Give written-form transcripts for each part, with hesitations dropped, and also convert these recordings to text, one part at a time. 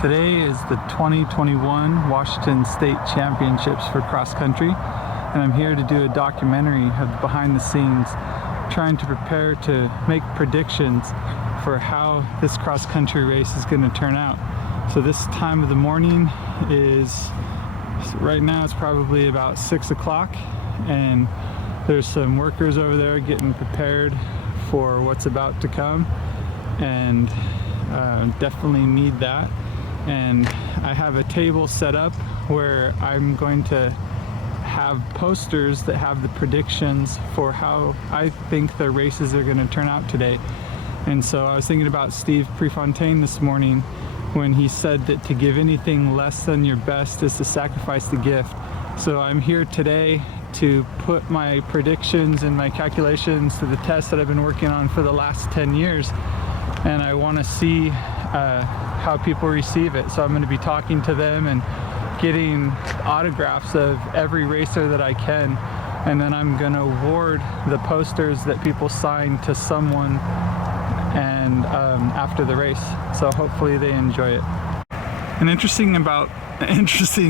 Today is the 2021 Washington State Championships for cross country, and I'm here to do a documentary of behind the scenes, trying to prepare to make predictions for how this cross country race is going to turn out. So this time of the morning is, right now it's probably about 6 o'clock, and there's some workers over there getting prepared for what's about to come, and definitely need that. And I have a table set up where I'm going to have posters that have the predictions for how I think the races are going to turn out today. And so I was thinking about Steve Prefontaine this morning when he said that to give anything less than your best is to sacrifice the gift. So I'm here today to put my predictions and my calculations to the test that I've been working on for the last 10 years. And I want to see how people receive it. So I'm going to be talking to them and getting autographs of every racer that I can. And then I'm going to award the posters that people sign to someone and after the race. So hopefully they enjoy it. An interesting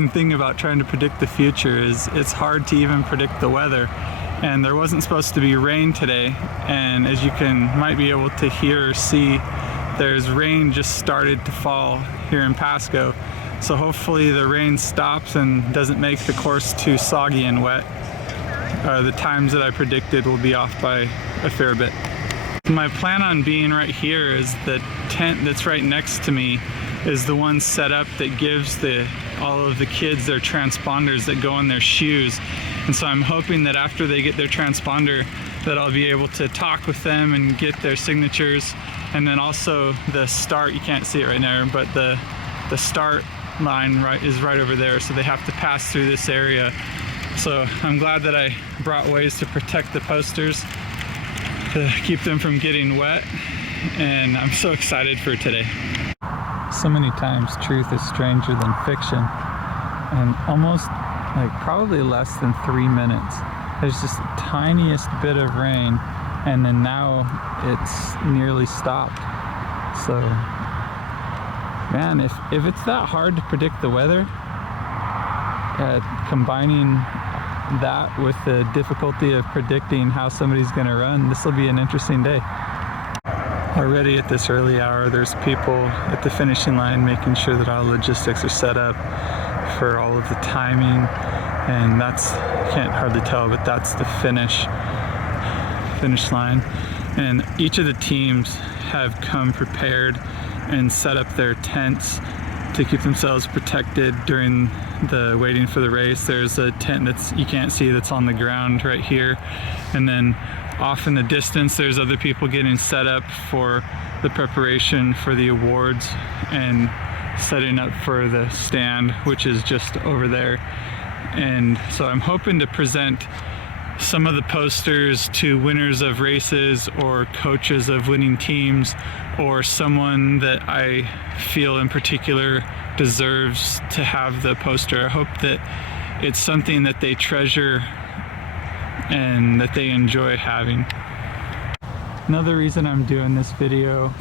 thing about trying to predict the future is it's hard to even predict the weather. And there wasn't supposed to be rain today, and as you might be able to hear or see, there's rain just started to fall here in Pasco. So hopefully the rain stops and doesn't make the course too soggy and wet. The times that I predicted will be off by a fair bit. My plan on being right here is the tent that's right next to me is the one set up that gives all of the kids their transponders that go on their shoes. And so I'm hoping that after they get their transponder that I'll be able to talk with them and get their signatures. And then also the start, you can't see it right now, but the start line is right over there, so they have to pass through this area. So I'm glad that I brought ways to protect the posters to keep them from getting wet, and I'm so excited for today. So many times truth is stranger than fiction, and almost probably less than 3 minutes there's just the tiniest bit of rain, and then now it's nearly stopped. So man, if it's that hard to predict the weather, combining that with the difficulty of predicting how somebody's going to run, this will be an interesting day. Already at this early hour, there's people at the finishing line making sure that all logistics are set up for all of the timing, and that's, can't hardly tell, but that's the finish line. And each of the teams have come prepared and set up their tents to keep themselves protected during the waiting for the race. There's a tent you can't see that's on the ground right here, and then off in the distance there's other people getting set up for the preparation for the awards and setting up for the stand, which is just over there. And so I'm hoping to present some of the posters to winners of races or coaches of winning teams, or someone that I feel in particular deserves to have the poster. I hope that it's something that they treasure and that they enjoy having. Another reason I'm doing this video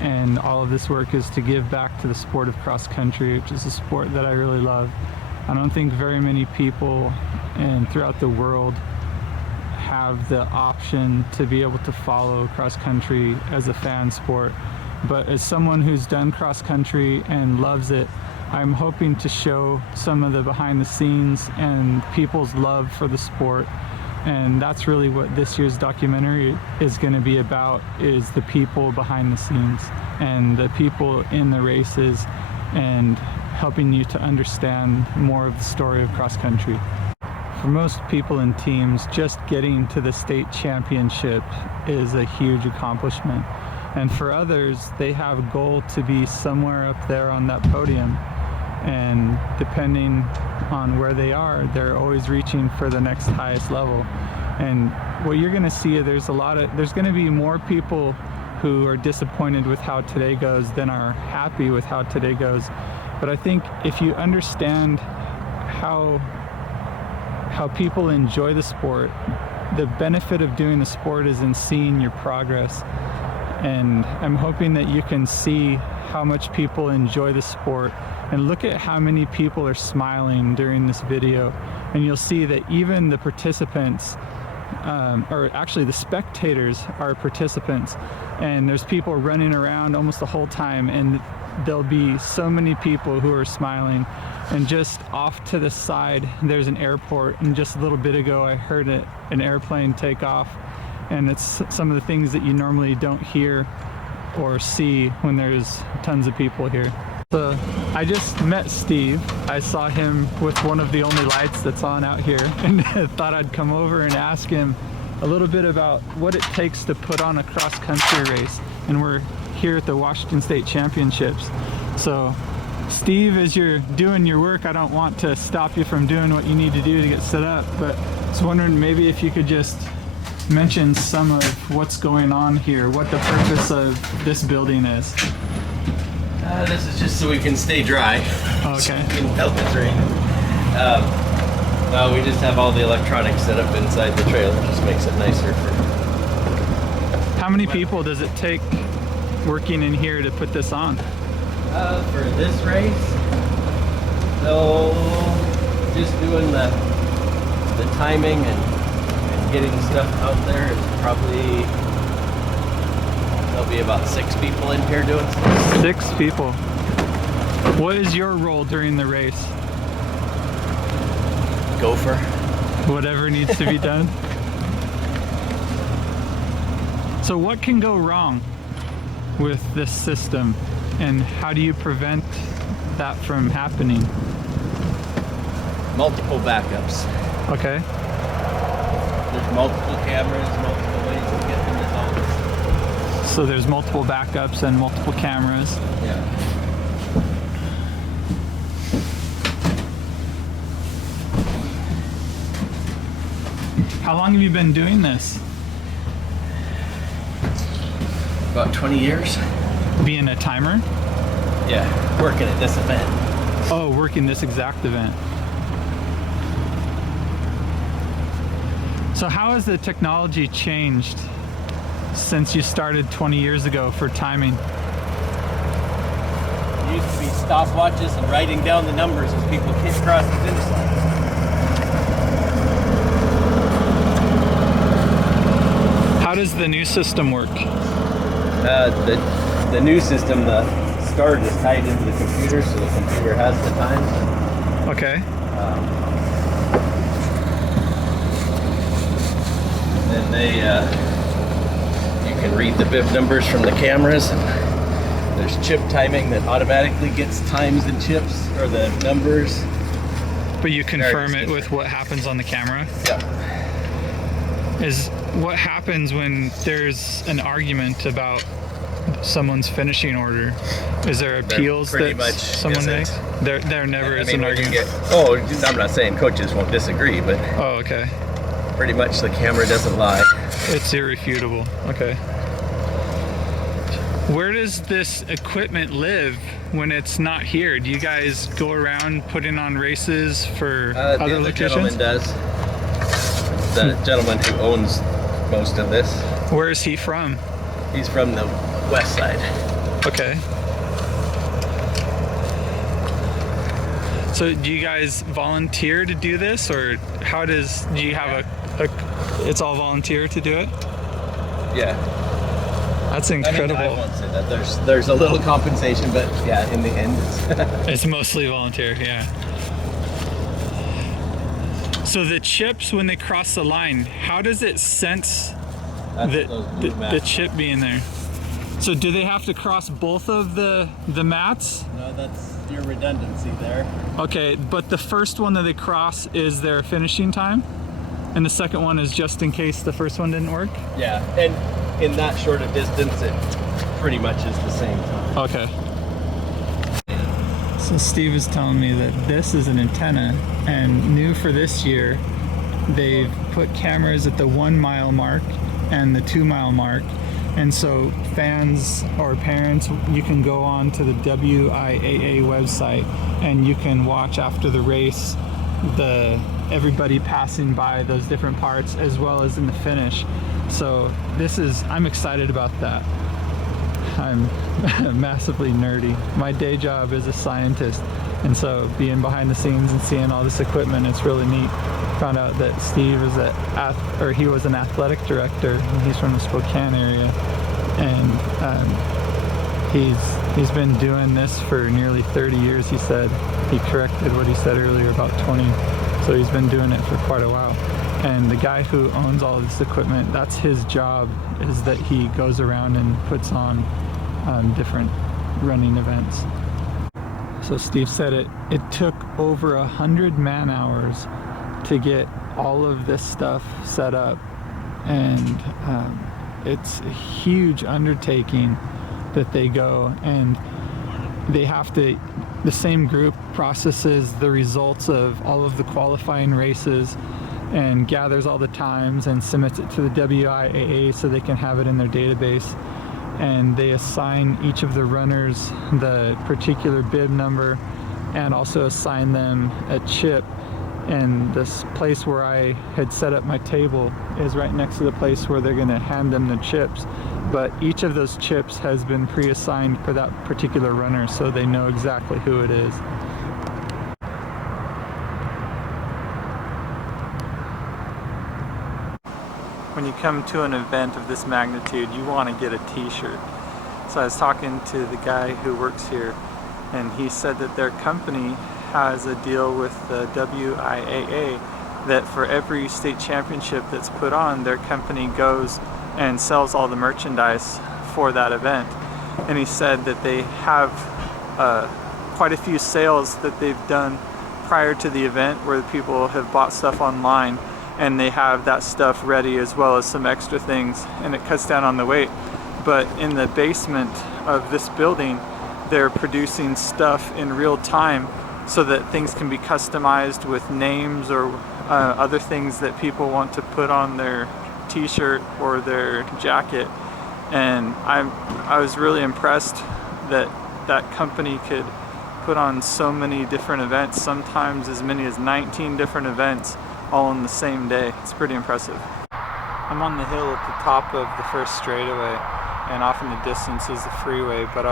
and all of this work is to give back to the sport of cross country, which is a sport that I really love. I don't think very many people throughout the world have the option to be able to follow cross country as a fan sport. But as someone who's done cross country and loves it, I'm hoping to show some of the behind the scenes and people's love for the sport. And that's really what this year's documentary is going to be about, is the people behind the scenes and the people in the races, and helping you to understand more of the story of cross country. For most people in teams, just getting to the state championship is a huge accomplishment. And for others, they have a goal to be somewhere up there on that podium. And depending on where they are, they're always reaching for the next highest level. And what you're going to see, there's going to be more people who are disappointed with how today goes than are happy with how today goes. But I think if you understand how people enjoy the sport, the benefit of doing the sport is in seeing your progress. And I'm hoping that you can see how much people enjoy the sport, and look at how many people are smiling during this video. And you'll see that even the participants, or actually the spectators, are participants, and there's people running around almost the whole time, and there'll be so many people who are smiling. And just off to the side there's an airport, and just a little bit ago I heard an airplane take off, and it's some of the things that you normally don't hear or see when there's tons of people here. So I just met Steve. I saw him with one of the only lights that's on out here, and thought I'd come over and ask him a little bit about what it takes to put on a cross-country race. And we're here at the Washington State Championships. So Steve, as you're doing your work, I don't want to stop you from doing what you need to do to get set up, but I was wondering maybe if you could just mention some of what's going on here, what the purpose of this building is. This is just so we can stay dry. Okay. So we can help it rain. Well, we just have all the electronics set up inside the trailer. It just makes it nicer for... How many people does it take working in here to put this on? For this race, so just doing the timing and getting stuff out there is probably, there'll be about 6 people in here doing stuff. 6 people. What is your role during the race? Gopher. Whatever needs to be done. So what can go wrong with this system, and how do you prevent that from happening? Multiple backups. Okay. There's multiple cameras, multiple ways to get the results. So there's multiple backups and multiple cameras. Yeah. How long have you been doing this? About 20 years. Being a timer? Yeah, working at this event. Oh, working this exact event. So how has the technology changed since you started 20 years ago for timing? It used to be stopwatches and writing down the numbers as people came across the finish line. How does the new system work? The new system, the start is tied into the computer, so the computer has the time. Okay. Then they, you can read the bib numbers from the cameras, and there's chip timing that automatically gets times and chips, or the numbers. But you confirm it with what happens on the camera? Yeah. What happens when there's an argument about someone's finishing order? Is there appeals that someone makes? There never is an argument. I'm not saying coaches won't disagree, but oh, okay. Pretty much the camera doesn't lie. It's irrefutable. Okay. Where does this equipment live when it's not here? Do you guys go around putting on races for other locations? The gentleman does. The gentleman who owns most of this. Where is he from? He's from the west side. Okay. So do you guys volunteer to do this, or do you have it's all volunteer to do it? Yeah. That's incredible. I won't say that. There's a little compensation, but yeah, in the end it's mostly volunteer, yeah. So the chips, when they cross the line, how does it sense the chip being there? So do they have to cross both of the mats? No, that's your redundancy there. Okay, but the first one that they cross is their finishing time, and the second one is just in case the first one didn't work? Yeah, and in that short a distance, it pretty much is the same time. Okay. So Steve is telling me that this is an antenna, and new for this year, they've put cameras at the 1 mile mark and the 2 mile mark. And so fans or parents, you can go on to the WIAA website and you can watch after the race everybody passing by those different parts, as well as in the finish. So I'm excited about that. I'm massively nerdy. My day job is a scientist, and so being behind the scenes and seeing all this equipment, it's really neat. Found out that Steve is he was an athletic director, and he's from the Spokane area, and he's been doing this for nearly 30 years. He said, he corrected what he said earlier, about 20. So he's been doing it for quite a while. And the guy who owns all of this equipment, that's his job, is that he goes around and puts on different running events. So Steve said it took over 100 man hours to get all of this stuff set up, and it's a huge undertaking that they go, and they have to, the same group processes the results of all of the qualifying races and gathers all the times and submits it to the WIAA so they can have it in their database, and they assign each of the runners the particular bib number and also assign them a chip. And this place where I had set up my table is right next to the place where they're going to hand them the chips, but each of those chips has been pre-assigned for that particular runner, so they know exactly who it is. When you come to an event of this magnitude, you want to get a t-shirt. So I was talking to the guy who works here, and he said that their company has a deal with the WIAA that for every state championship that's put on, their company goes and sells all the merchandise for that event. And he said that they have quite a few sales that they've done prior to the event where people have bought stuff online, and they have that stuff ready as well as some extra things, and it cuts down on the weight. But in the basement of this building, they're producing stuff in real time so that things can be customized with names or other things that people want to put on their t-shirt or their jacket. And I was really impressed that that company could put on so many different events, sometimes as many as 19 different events all in the same day. It's pretty impressive. I'm on the hill at the top of the first straightaway, and off in the distance is the freeway, but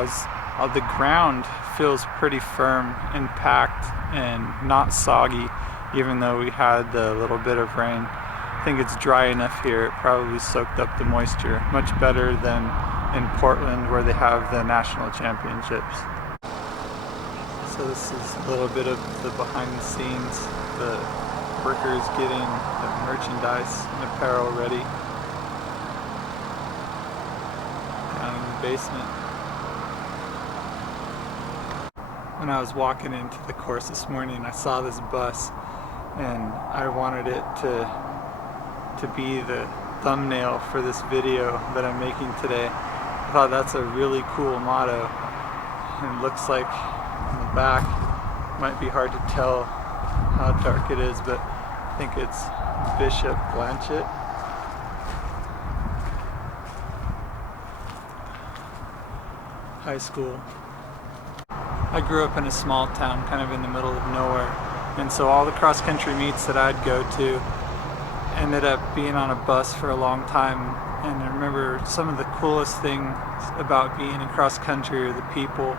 the ground feels pretty firm and packed and not soggy, even though we had the little bit of rain. I think it's dry enough here. It probably soaked up the moisture much better than in Portland, where they have the national championships. So this is a little bit of the behind the scenes, the workers getting the merchandise and apparel ready down in the basement. When I was walking into the course this morning, I saw this bus, and I wanted it to be the thumbnail for this video that I'm making today. I thought that's a really cool motto, and it looks like on the back, might be hard to tell how dark it is, but I think it's Bishop Blanchett. High school. I grew up in a small town kind of in the middle of nowhere, and so all the cross-country meets that I'd go to ended up being on a bus for a long time. And I remember some of the coolest things about being in cross-country are the people.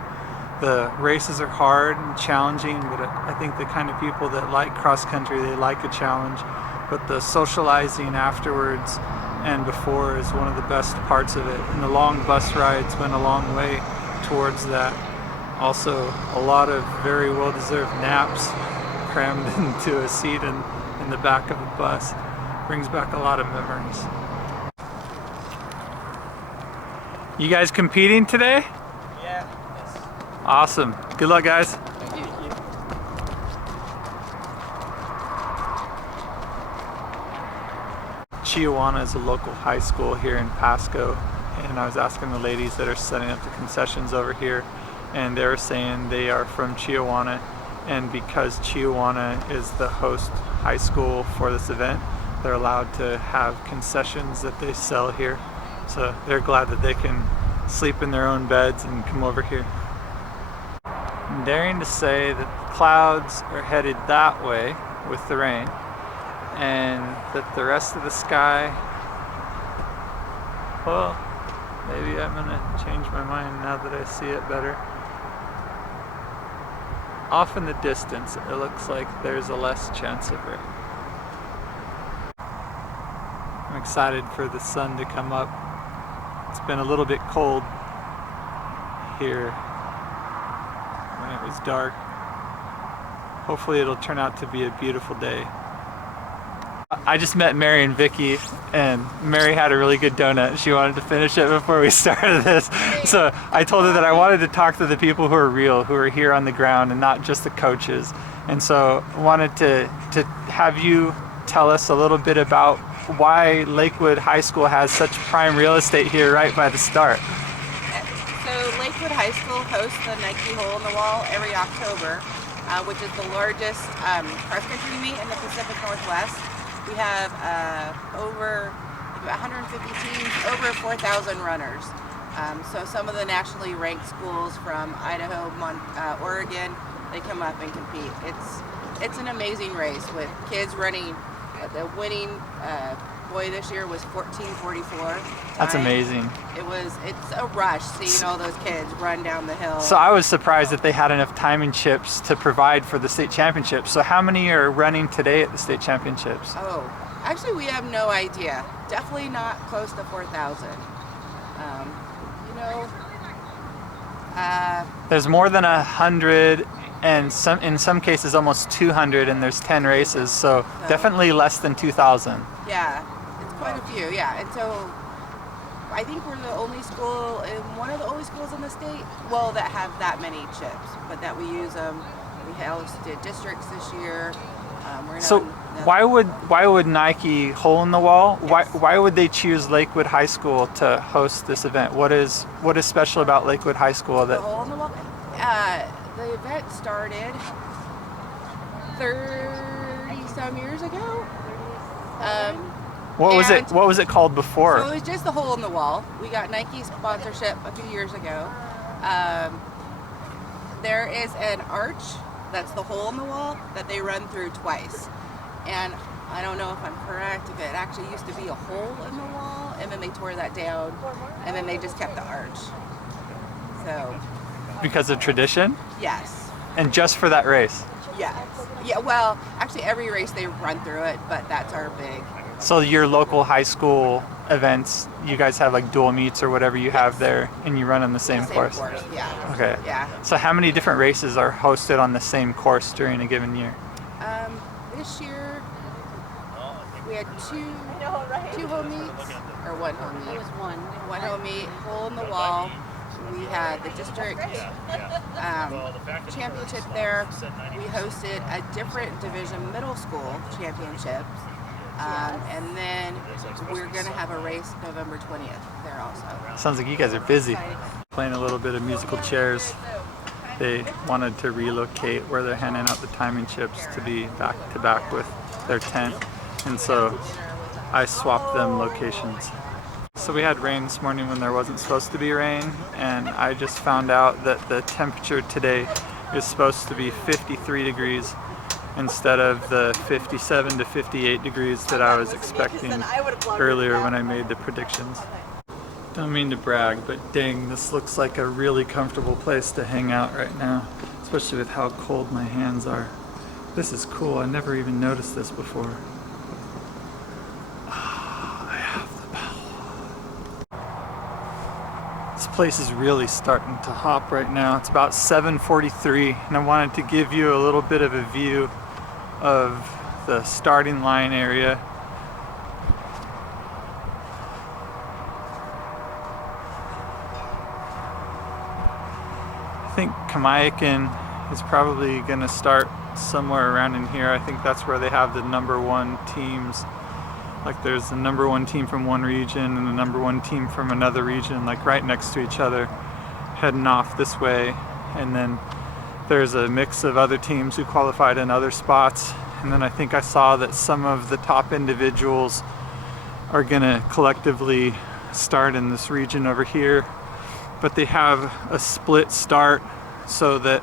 The races are hard and challenging, but I think the kind of people that like cross-country, they like a challenge, but the socializing afterwards and before is one of the best parts of it, and the long bus rides went a long way towards that. Also, a lot of very well-deserved naps crammed into a seat in the back of a bus. Brings back a lot of memories. You guys competing today? Yeah. Yes. Awesome. Good luck, guys. Thank you. Chiawana is a local high school here in Pasco, and I was asking the ladies that are setting up the concessions over here, and they were saying they are from Chiawana, and because Chiawana is the host high school for this event, they're allowed to have concessions that they sell here. So they're glad that they can sleep in their own beds and come over here. I'm daring to say that the clouds are headed that way with the rain, and that the rest of the sky, well, Maybe I'm gonna change my mind now that I see it better. Off in the distance, it looks like there's a less chance of rain. I'm excited for the sun to come up. It's been a little bit cold here when it was dark. Hopefully it'll turn out to be a beautiful day. I just met Mary and Vicky, and Mary had a really good donut. She wanted to finish it before we started this. So I told her that I wanted to talk to the people who are real, who are here on the ground, and not just the coaches. And so I wanted to have you tell us a little bit about why Lakewood High School has such prime real estate here right by the start. So Lakewood High School hosts the Nike Hole in the Wall every October, which is the largest cross-country meet in the Pacific Northwest. We have over 150 teams, over 4,000 runners. So some of the nationally ranked schools from Idaho, Oregon, they come up and compete. It's an amazing race with kids running. The winning boy this year was 14:44. That's amazing. It's a rush seeing all those kids run down the hill. So I was surprised that they had enough timing chips to provide for the state championships. So how many are running today at the state championships? Oh, actually we have no idea. Definitely not close to 4,000. There's more than 100, and in some cases almost 200, and there's 10 races. So definitely less than 2,000. Yeah, it's quite a few. Yeah, and so I think we're the only school, one of the only schools in the state, well, that have that many chips, but that we use them. We hosted districts this year. So why would Nike Hole in the Wall? Yes. Why would they choose Lakewood High School to host this event? What is special about Lakewood High School The Hole in the Wall? The event started 30 some years ago. What was it called before? So it was just the Hole in the Wall. We got Nike sponsorship a few years ago. There is an arch that's the hole in the wall that they run through twice. And I don't know if I'm correct, if it actually used to be a hole in the wall, and then they tore that down, and then they just kept the arch. So. Because of tradition? Yes. And just for that race? Yes. Yeah, well, actually every race they run through it, but that's our big. So your local high school events, you guys have like dual meets or whatever you have there, and you run on the same course? Yeah. Okay. Yeah. So how many different races are hosted on the same course during a given year? This year we had two home meets, or one home meet. It was one home meet, Hole in the Wall. We had the district championship there. We hosted a different division middle school championship. And then we're going to have a race November 20th there also. Sounds like you guys are busy. Playing a little bit of musical chairs. They wanted to relocate where they're handing out the timing chips to be back to back with their tent. And so I swapped them locations. So we had rain this morning when there wasn't supposed to be rain, and I just found out that the temperature today is supposed to be 53 degrees instead of the 57 to 58 degrees that I was expecting earlier when I made the predictions. Don't mean to brag, but dang, this looks like a really comfortable place to hang out right now, especially with how cold my hands are. This is cool. I never even noticed this before. I have the bell. This place is really starting to hop right now. It's about 7:43, and I wanted to give you a little bit of a view of the starting line area. I think Kamayakan is probably going to start somewhere around in here. I think that's where they have the number one teams. Like there's the number one team from one region and the number one team from another region, like right next to each other, heading off this way. And then there's a mix of other teams who qualified in other spots. And then I think I saw that some of the top individuals are gonna collectively start in this region over here. But they have a split start so that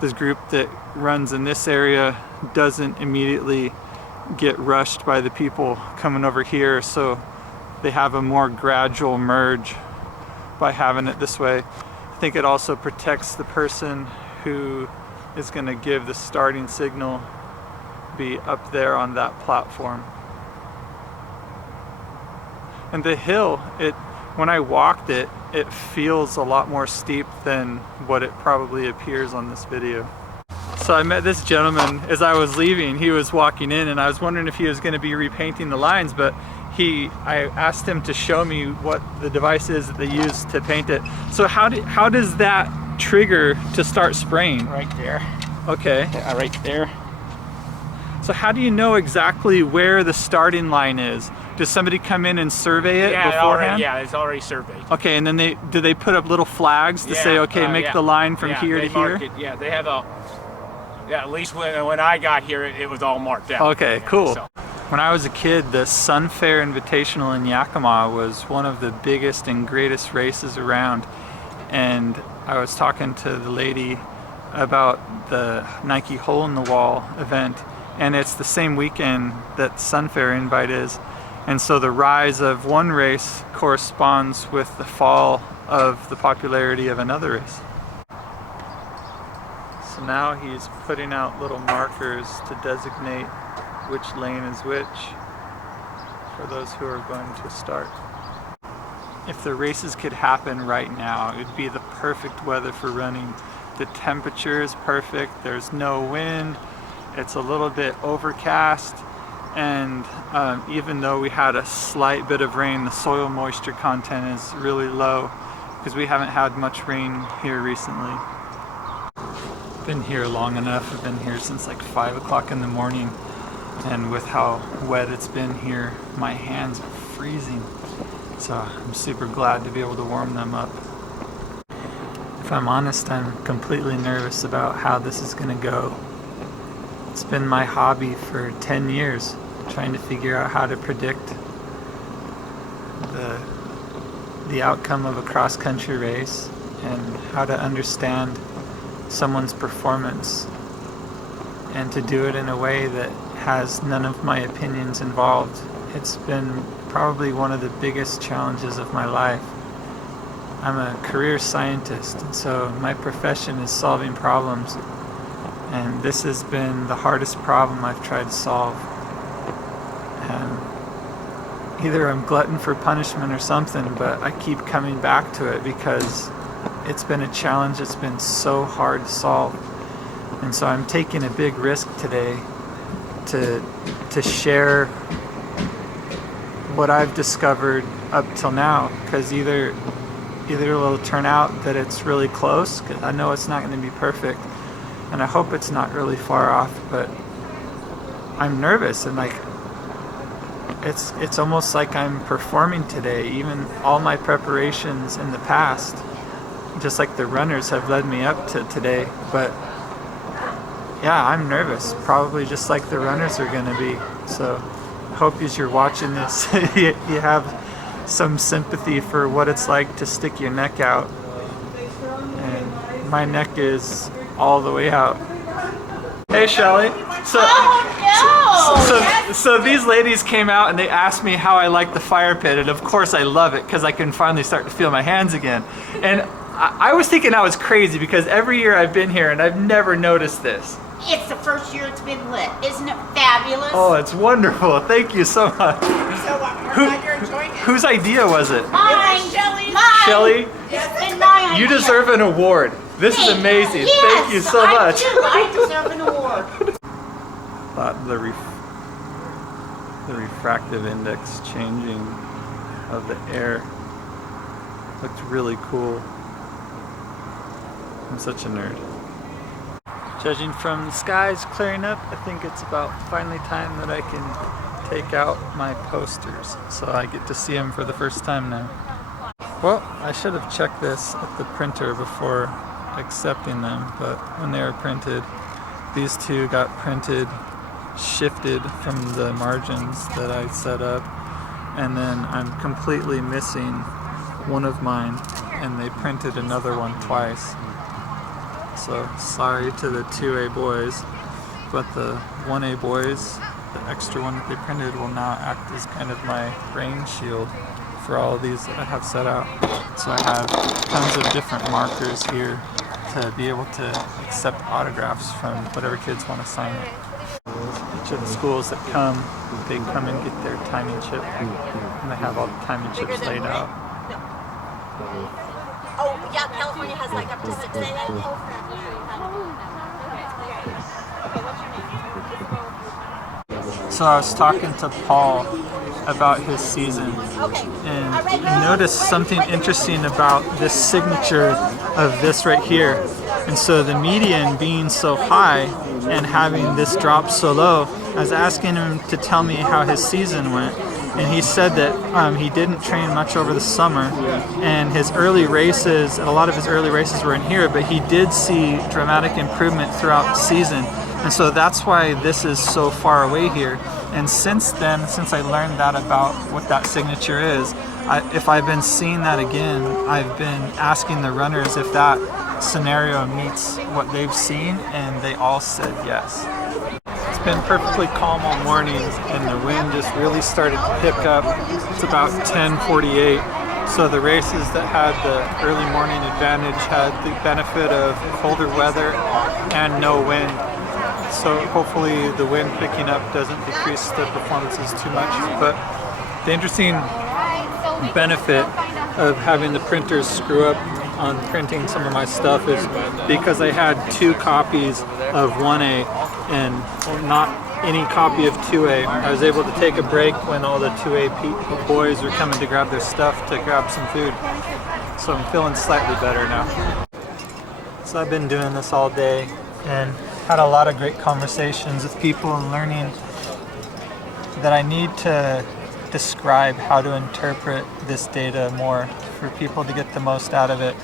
this group that runs in this area doesn't immediately get rushed by the people coming over here. So they have a more gradual merge by having it this way. I think it also protects the person who is going to give the starting signal be up there on that platform. And the hill, when I walked it, it feels a lot more steep than what it probably appears on this video. So I met this gentleman as I was leaving. He was walking in and I was wondering if he was going to be repainting the lines, but I asked him to show me what the device is that they use to paint it. So how does that trigger to start spraying? Right there. Okay. Yeah, right there. So how do you know exactly where the starting line is? Does somebody come in and survey it beforehand? It's already surveyed. Okay, and then do they put up little flags to say, okay, make the line from here to here? Yeah, they have at least when I got here, it was all marked out. Okay, cool. So. When I was a kid, the Sun Fair Invitational in Yakima was one of the biggest and greatest races around. And I was talking to the lady about the Nike Hole in the Wall event, and it's the same weekend that Sun Fair Invite is. And so the rise of one race corresponds with the fall of the popularity of another race. So now he's putting out little markers to designate which lane is which for those who are going to start. If the races could happen right now, it would be the perfect weather for running. The temperature is perfect, there's no wind, it's a little bit overcast, and even though we had a slight bit of rain, the soil moisture content is really low because we haven't had much rain here recently. Been here long enough. I've been here since like 5 o'clock in the morning, and with how wet it's been here, my hands are freezing. So I'm super glad to be able to warm them up. If I'm honest, I'm completely nervous about how this is going to go. It's been my hobby for 10 years, trying to figure out how to predict the outcome of a cross-country race and how to understand someone's performance, and to do it in a way that has none of my opinions involved. It's been probably one of the biggest challenges of my life. I'm a career scientist, and so my profession is solving problems, and this has been the hardest problem I've tried to solve. And either I'm glutton for punishment or something, but I keep coming back to it because it's been a challenge that's been so hard to solve. And so I'm taking a big risk today to share what I've discovered up till now, because either it'll turn out that it's really close, because I know it's not going to be perfect, and I hope it's not really far off, but I'm nervous, and like it's almost like I'm performing today. Even all my preparations in the past, just like the runners, have led me up to today. But yeah, I'm nervous, probably just like the runners are going to be. So I hope as you're watching this, you have some sympathy for what it's like to stick your neck out. And my neck is all the way out. Hey, Shelly. So these ladies came out and they asked me how I like the fire pit, and of course I love it because I can finally start to feel my hands again. And I was thinking I was crazy because every year I've been here and I've never noticed this. It's the first year it's been lit. Isn't it fabulous? Oh, it's wonderful. Thank you so much. So we're glad you're enjoying it. Whose idea was it? Mine. Mine. Shelly? It's been my idea. You deserve an award. This is amazing. Yes, Thank you so much. I deserve an award. The refractive index changing of the air looked really cool. I'm such a nerd. Judging from the skies clearing up, I think it's about finally time that I can take out my posters, so I get to see them for the first time now. Well, I should have checked this at the printer before accepting them, but when they were printed, these two got printed shifted from the margins that I set up, and then I'm completely missing one of mine, and they printed another one twice. So sorry to the 2A boys, but the 1A boys, the extra one that they printed, will now act as kind of my rain shield for all of these that I have set out. So I have tons of different markers here to be able to accept autographs from whatever kids want to sign it. Each of the schools that come, they come and get their timing chip, and they have all the timing chips laid out. Oh, yeah, California has like up to 6 a.m. So I was talking to Paul about his season, and I noticed something interesting about this signature of this right here. And so the median being so high and having this drop so low, I was asking him to tell me how his season went. And he said that he didn't train much over the summer, and his early races, and a lot of his early races were in here, but he did see dramatic improvement throughout the season. And so that's why this is so far away here. And since then, since I learned that about what that signature is, if I've been seeing that again, I've been asking the runners if that scenario meets what they've seen, and they all said yes. It's been perfectly calm all morning, and the wind just really started to pick up. It's about 10:48. So the races that had the early morning advantage had the benefit of colder weather and no wind. So hopefully the wind picking up doesn't decrease the performances too much. But the interesting benefit of having the printers screw up on printing some of my stuff is because I had 2 copies of 1A and not any copy of 2A. I was able to take a break when all the 2A boys were coming to grab their stuff to grab some food. So I'm feeling slightly better now. So I've been doing this all day and had a lot of great conversations with people and learning that I need to describe how to interpret this data more for people to get the most out of it.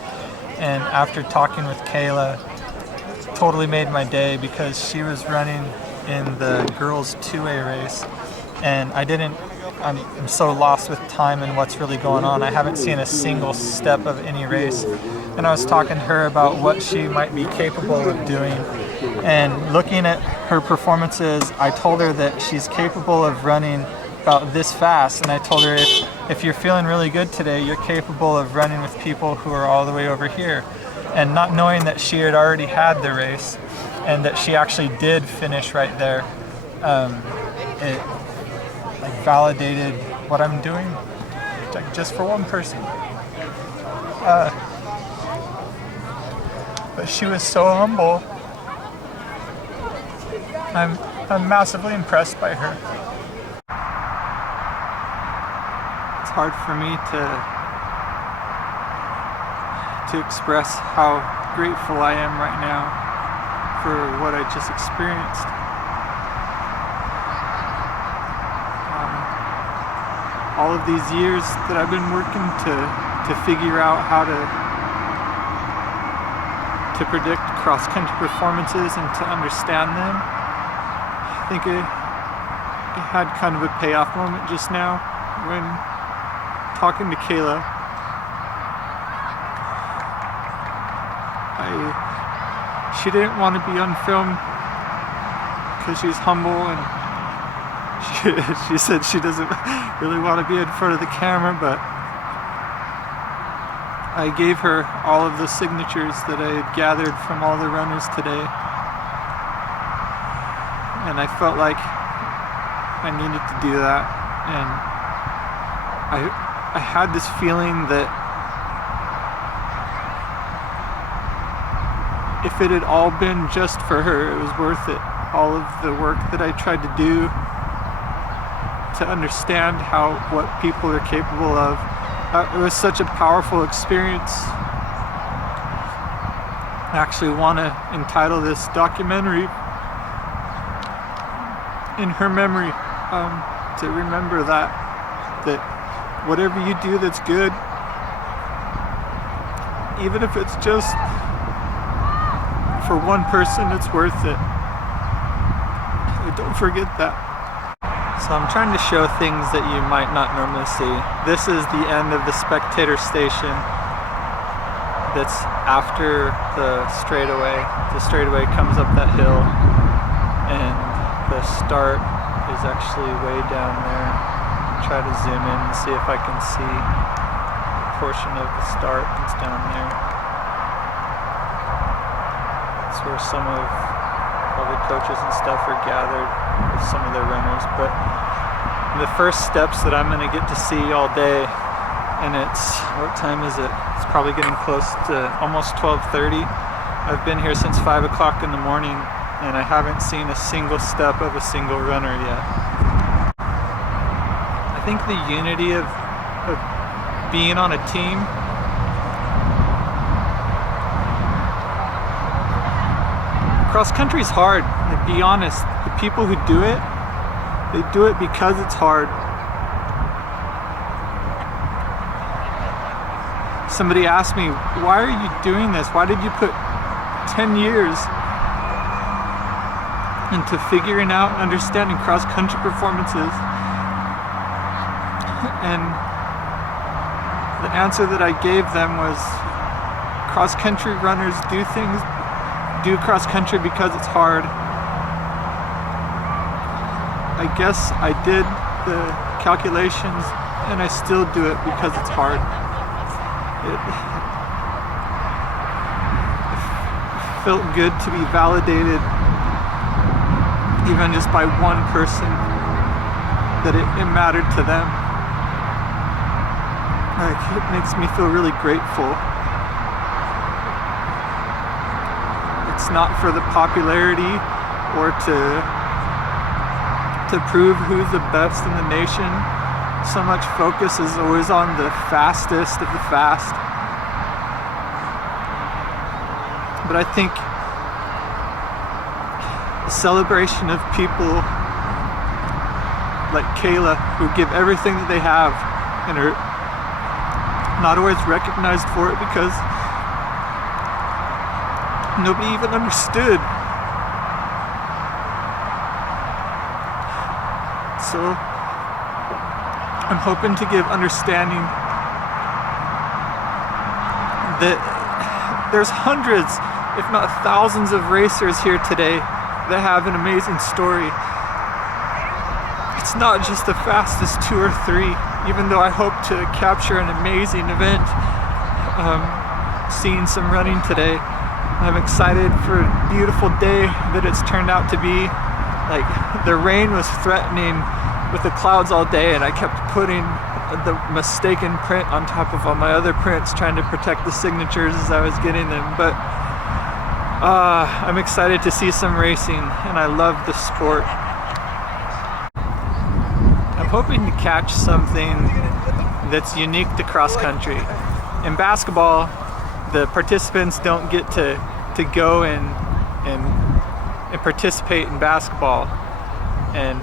And after talking with Kayla, totally made my day because she was running in the girls 2A race, and I'm so lost with time and what's really going on. I haven't seen a single step of any race. And I was talking to her about what she might be capable of doing. And looking at her performances, I told her that she's capable of running about this fast. And I told her if you're feeling really good today, you're capable of running with people who are all the way over here. And not knowing that she had already had the race and that she actually did finish right there, it like validated what I'm doing, like just for one person. But she was so humble. I'm massively impressed by her. It's hard for me to express how grateful I am right now for what I just experienced. All of these years that I've been working to figure out how to predict cross-country performances and to understand them. I think it had kind of a payoff moment just now when talking to Kayla. She didn't want to be on film because she's humble, and she said she doesn't really want to be in front of the camera, but I gave her all of the signatures that I had gathered from all the runners today, and I felt like I needed to do that. And I had this feeling that if it had all been just for her, it was worth it. All of the work that I tried to do to understand what people are capable of. It was such a powerful experience. I actually want to entitle this documentary in her memory, to remember that whatever you do that's good, even if it's just for one person, it's worth it. Don't forget that. So I'm trying to show things that you might not normally see. This is the end of the spectator station that's after the straightaway. The straightaway comes up that hill, and the start is actually way down there. try to zoom in and see if I can see a portion of the start that's down there. That's where some of all the coaches and stuff are gathered with some of their runners. But the first steps that I'm going to get to see all day, and it's, what time is it? It's probably getting close to almost 12:30. I've been here since 5 o'clock in the morning, and I haven't seen a single step of a single runner yet. I think the unity of being on a team, cross country is hard. To be honest, the people who do it, they do it because it's hard. Somebody asked me, why are you doing this? Why did you put 10 years into figuring out and understanding cross-country performances? And the answer that I gave them was, cross-country runners do cross-country because it's hard. I guess I did the calculations and I still do it because it's hard. It felt good to be validated, even just by one person, that it mattered to them. Like, it makes me feel really grateful. It's not for the popularity or to prove who's the best in the nation. So much focus is always on the fastest of the fast. But I think a celebration of people like Kayla, who give everything that they have and are not always recognized for it because nobody even understood. So I'm hoping to give understanding that there's hundreds, if not thousands, of racers here today that have an amazing story. It's not just the fastest 2 or 3, even though I hope to capture an amazing event. Seeing some running today. I'm excited for a beautiful day that it's turned out to be. Like, the rain was threatening with the clouds all day, and I kept putting the mistaken print on top of all my other prints, trying to protect the signatures as I was getting them. But I'm excited to see some racing, and I love the sport. I'm hoping to catch something that's unique to cross country. In basketball, the participants don't get to go and participate in basketball, and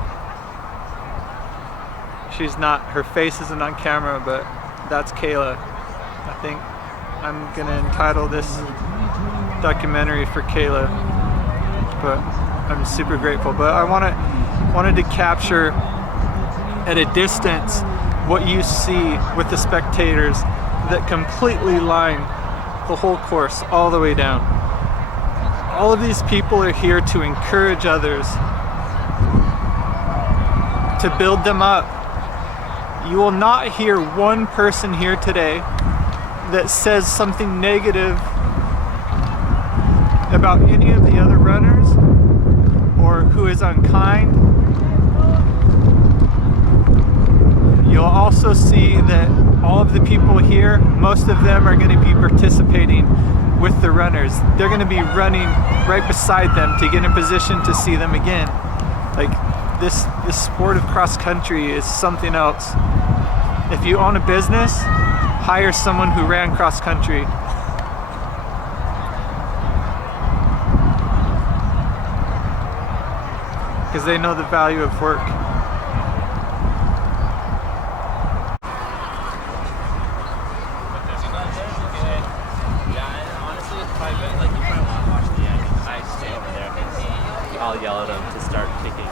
she's not, her face isn't on camera, but that's Kayla. I think I'm gonna entitle this documentary for Kayla, but I'm super grateful. But I wanted to capture at a distance what you see with the spectators that completely line the whole course all the way down. All of these people are here to encourage others, to build them up. You will not hear one person here today that says something negative about any of the other runners or who is unkind. You'll also see that all of the people here, most of them are going to be participating with the runners. They're going to be running right beside them to get in position to see them again. Like, this sport of cross country is something else. If you own a business, hire someone who ran cross country. Because they know the value of work. I'll yell at them to start kicking.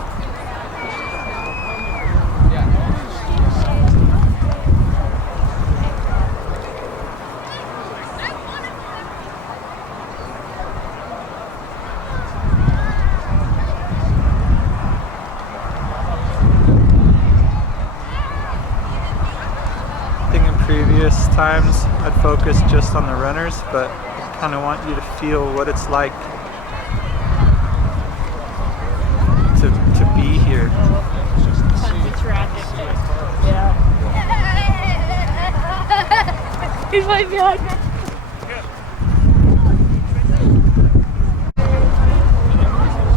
times I'd focus just on the runners, but I kind of want you to feel what it's like to be here. Tons of traffic. Yeah. He's my behind me.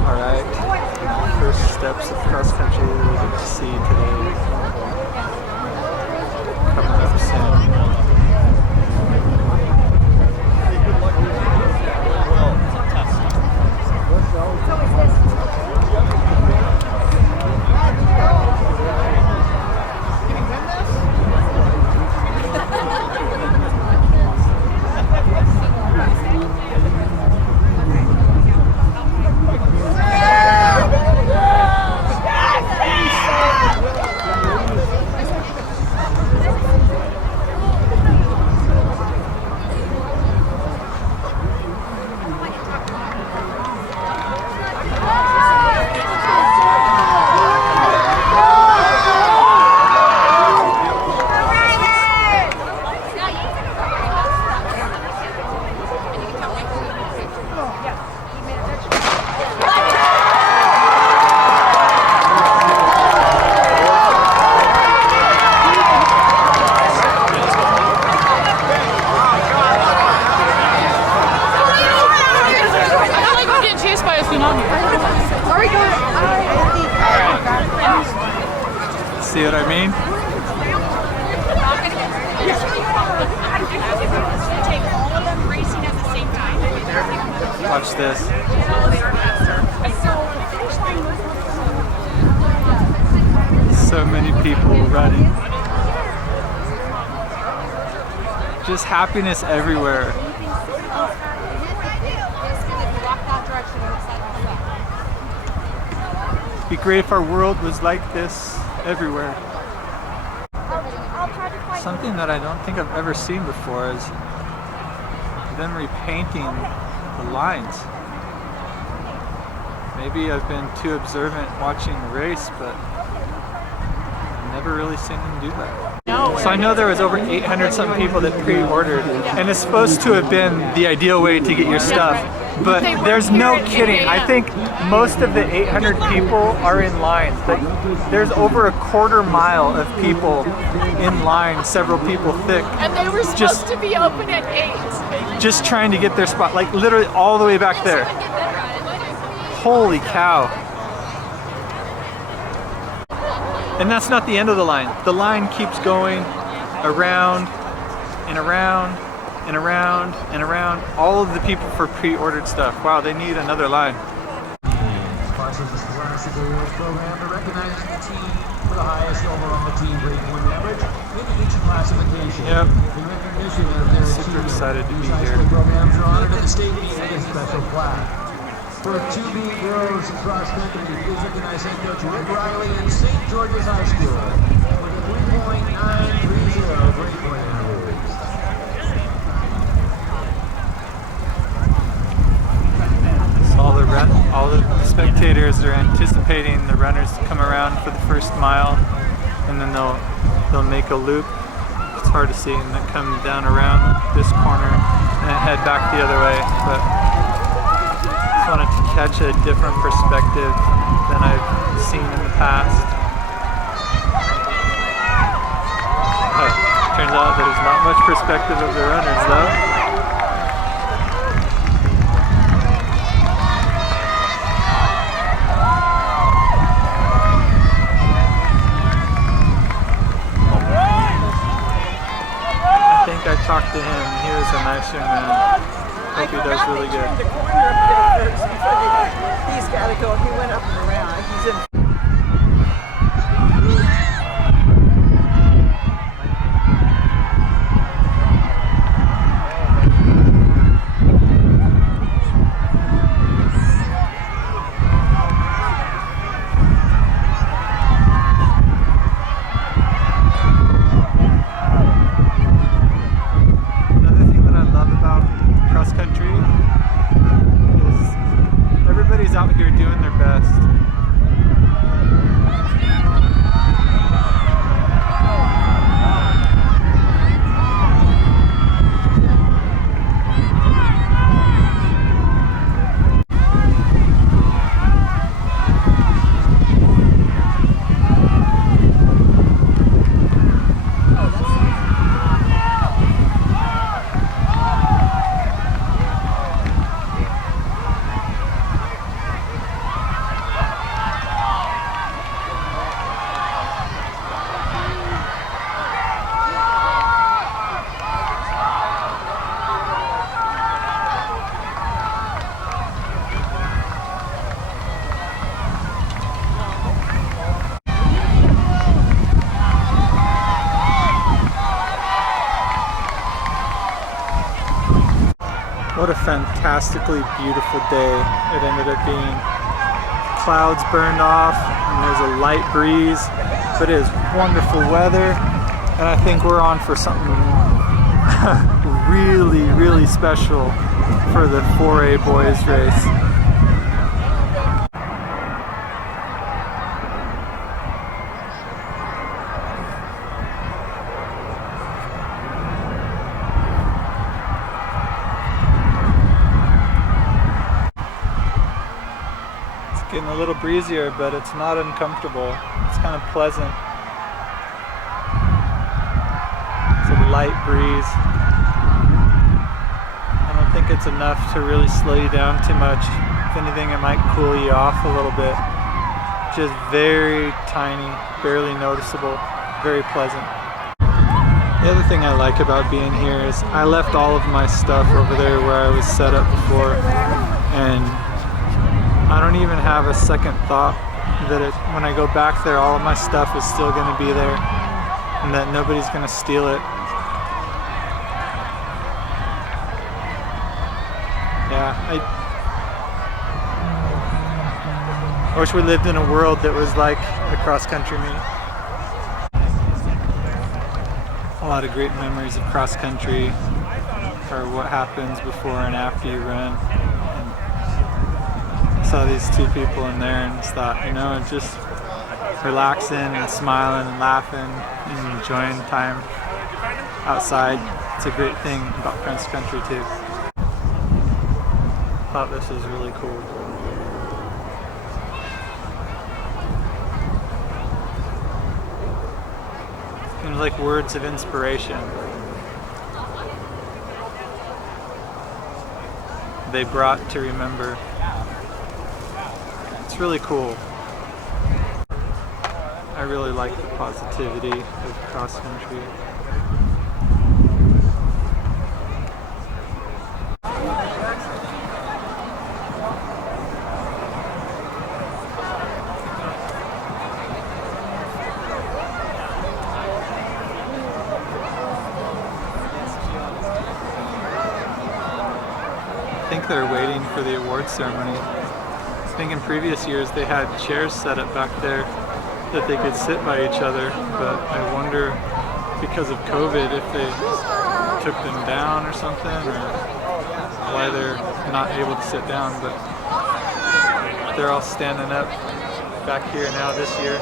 Alright, first steps of cross country that we get to see today. Coming up soon. See what I mean? Watch this. So many people running. Just happiness everywhere. It'd be great if our world was like this everywhere. Something that I don't think I've ever seen before is them repainting the lines. Maybe I've been too observant watching the race, but I've never really seen them do that. So I know there was over 800 some people that pre-ordered, and it's supposed to have been the ideal way to get your stuff. But there's no kidding. I think most of the 800 people are in lines. There's over a quarter mile of people in line, several people thick. And they were supposed to be open at 8. Just trying to get their spot, like literally all the way back there. Holy cow. And that's not the end of the line. The line keeps going around and around and around and around. All of the people for pre-ordered stuff. Wow, they need another line. Sponsors the Scholastic Awards program to recognize the team for the highest overall team grade point average in each classification. Yep. In recognition of their Super excited to be high here. school programs are honored in the state meet with a special plaque. For 2B girls cross country, please recognize head coach Rick Riley in St. George's High School with a 3.930 grade point average. All the spectators are anticipating the runners to come around for the first mile, and then they'll make a loop. It's hard to see, and then come down around this corner and then head back the other way. But I just wanted to catch a different perspective than I've seen in the past. Turns out there's not much perspective of the runners though. I talked to him. He was a nice young man. Hope he does really good. The corner up there first before he's got to go. He went up and around. He's in. Out here doing their best. a fantastically beautiful day it ended up being. Clouds burned off and there's a light breeze, but it is wonderful weather, and I think we're on for something really, really special for the 4A boys race. Getting a little breezier, but it's not uncomfortable. It's kind of pleasant. It's a light breeze. I don't think it's enough to really slow you down too much. If anything, it might cool you off a little bit. Just very tiny, barely noticeable, very pleasant. The other thing I like about being here is I left all of my stuff over there where I was set up before, and I don't even have a second thought that when I go back there, all of my stuff is still going to be there and that nobody's going to steal it. Yeah, I wish we lived in a world that was like a cross-country meet. A lot of great memories of cross-country, or what happens before and after you run. Saw these two people in there and just thought, you know, just relaxing and smiling and laughing and enjoying time outside. It's a great thing about cross country too. Thought this was really cool. Seems like words of inspiration. They brought to remember. It's really cool. I really like the positivity of cross country. I think they're waiting for the awards ceremony. I think in previous years they had chairs set up back there that they could sit by each other, but I wonder, because of COVID, if they took them down or something, or why they're not able to sit down, but they're all standing up back here now this year,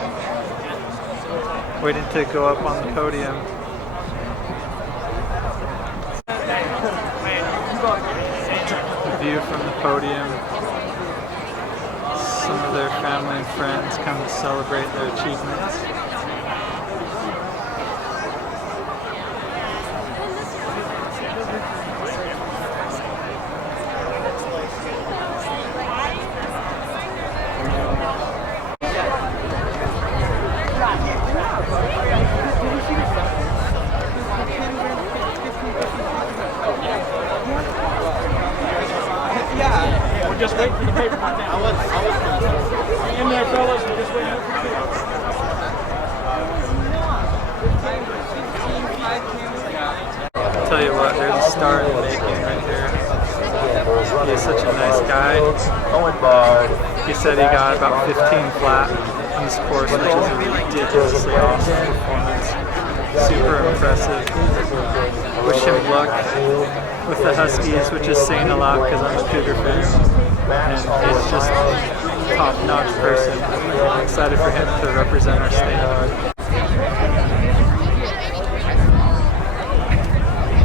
waiting to go up on the podium. The view from the podium. Some of their family and friends come to celebrate their achievements. We're just waiting for the paper now. In there, fellas. We're just waiting for the paper. I'll tell you what, there's a star in the making right here. He is such a nice guy. He said he got about 15 flat on this course, which is a ridiculously awesome performance. Super impressive. Wish him luck with the Huskies, which is saying a lot because I'm a Cougar fan. And he's just a top-notch person. I'm excited for him to represent our state.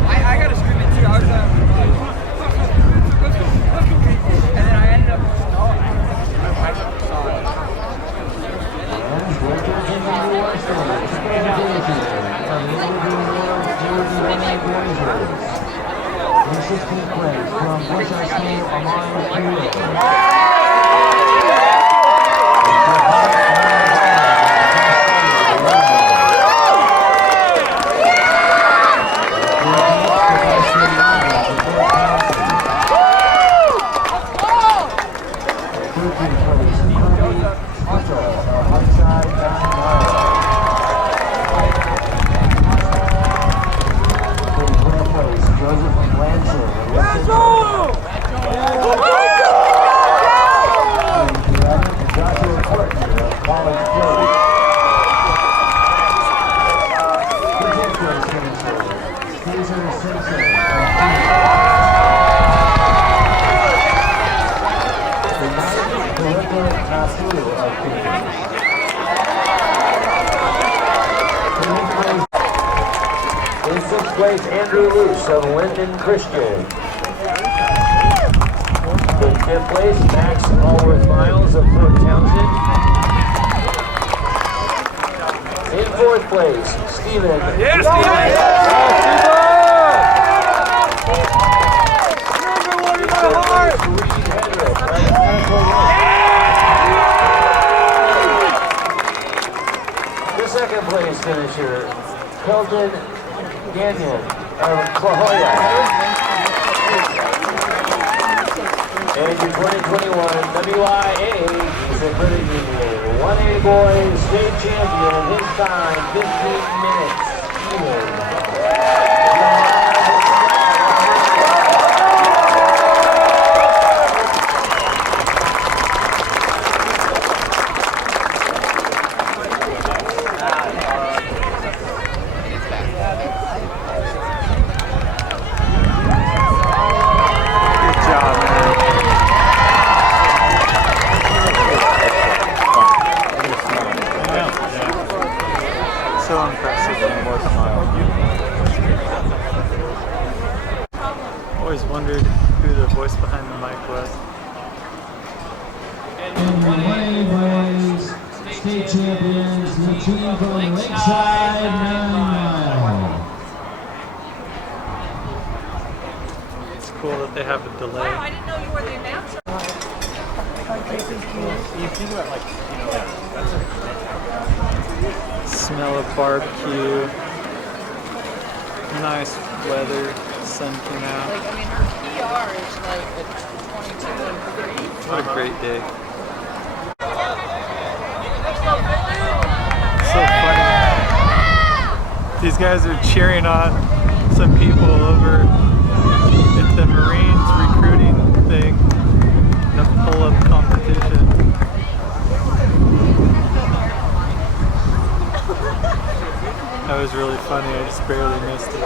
I got to scream it too. I was and then I ended up In 16th place from Bush High School, Amari Kayla. Let's go! In sixth place, Andrew Luce of Linden Christian. In fifth place, Max Allworth Miles of Fort Townsend. In fourth place, Stephen. Yes, the second place finisher, Kelton Gagnon of Clahoya. And your 2021 WIA Credit Union 1A Boys State Champion, his time 15 minutes. So impressive. Always wondered who the voice behind the mic was. And the boys, state champions, the team from Lakeside 9 Mile. It's cool that they have a delay. Wow, I didn't know you were the announcer. Smell of barbecue. Nice weather. Sun came out. Like, I mean, her PR is like at 22 and 3. What a great day. So funny. These guys are cheering on some people over at the Marines recruiting thing. The pull-up competition. That was really funny. I just barely missed it.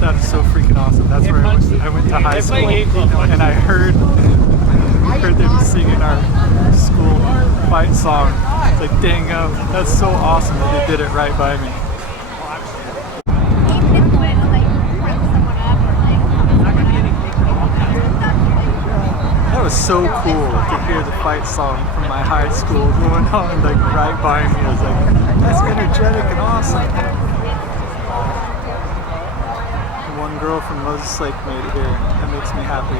That is so freaking awesome. That's where I went to high school, and I heard them singing our school fight song. It's like, dang, that's so awesome that they did it right by me. That was so cool to hear the fight song from my high school going on like right by me. I was like, that's energetic and awesome. One girl from Moses Lake made it here. That makes me happy.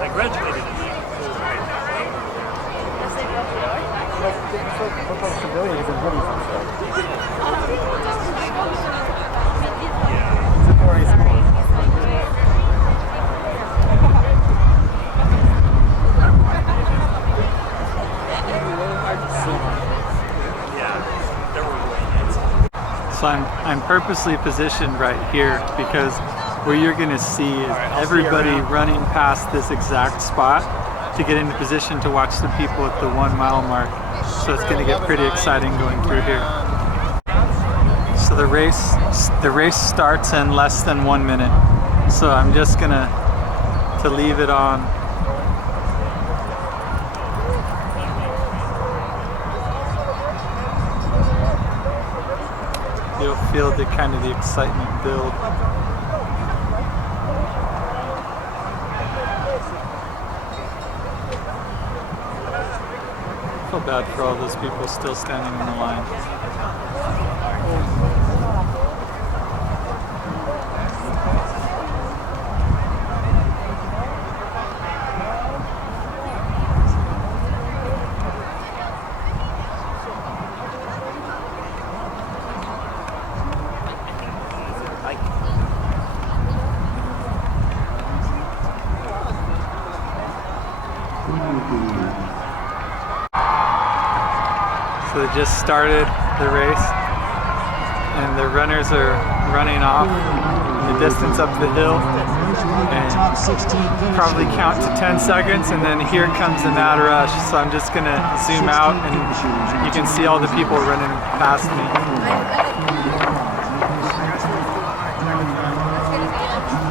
I graduated. So I'm purposely positioned right here because what you're going to see is everybody running past this exact spot to get into position to watch the people at the 1 mile mark. So it's going to get pretty exciting going through here. So the race starts in less than 1 minute. So I'm just gonna leave it on. You'll feel the kind of the excitement build. I feel bad for all those people still standing on the line. So they just started the race and the runners are running off in the distance up the hill, and probably count to 10 seconds and then here comes the mad rush. So I'm just gonna zoom out and you can see all the people running past me.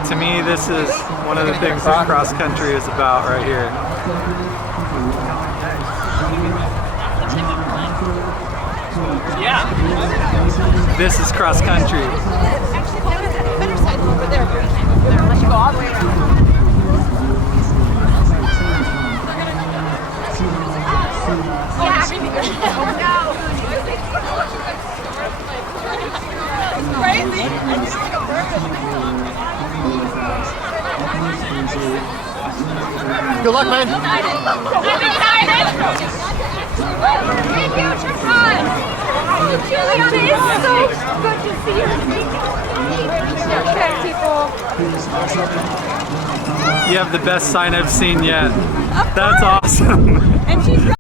To me, this is one of the things that cross country is about right here. Yeah. This is cross country. Better side over there. Unless you go all the way around. Crazy. Good luck, man. I'm excited. Thank you, Trifon. Juliana, it's so good to see you. Okay, people. You have the best sign I've seen yet. That's awesome. And she's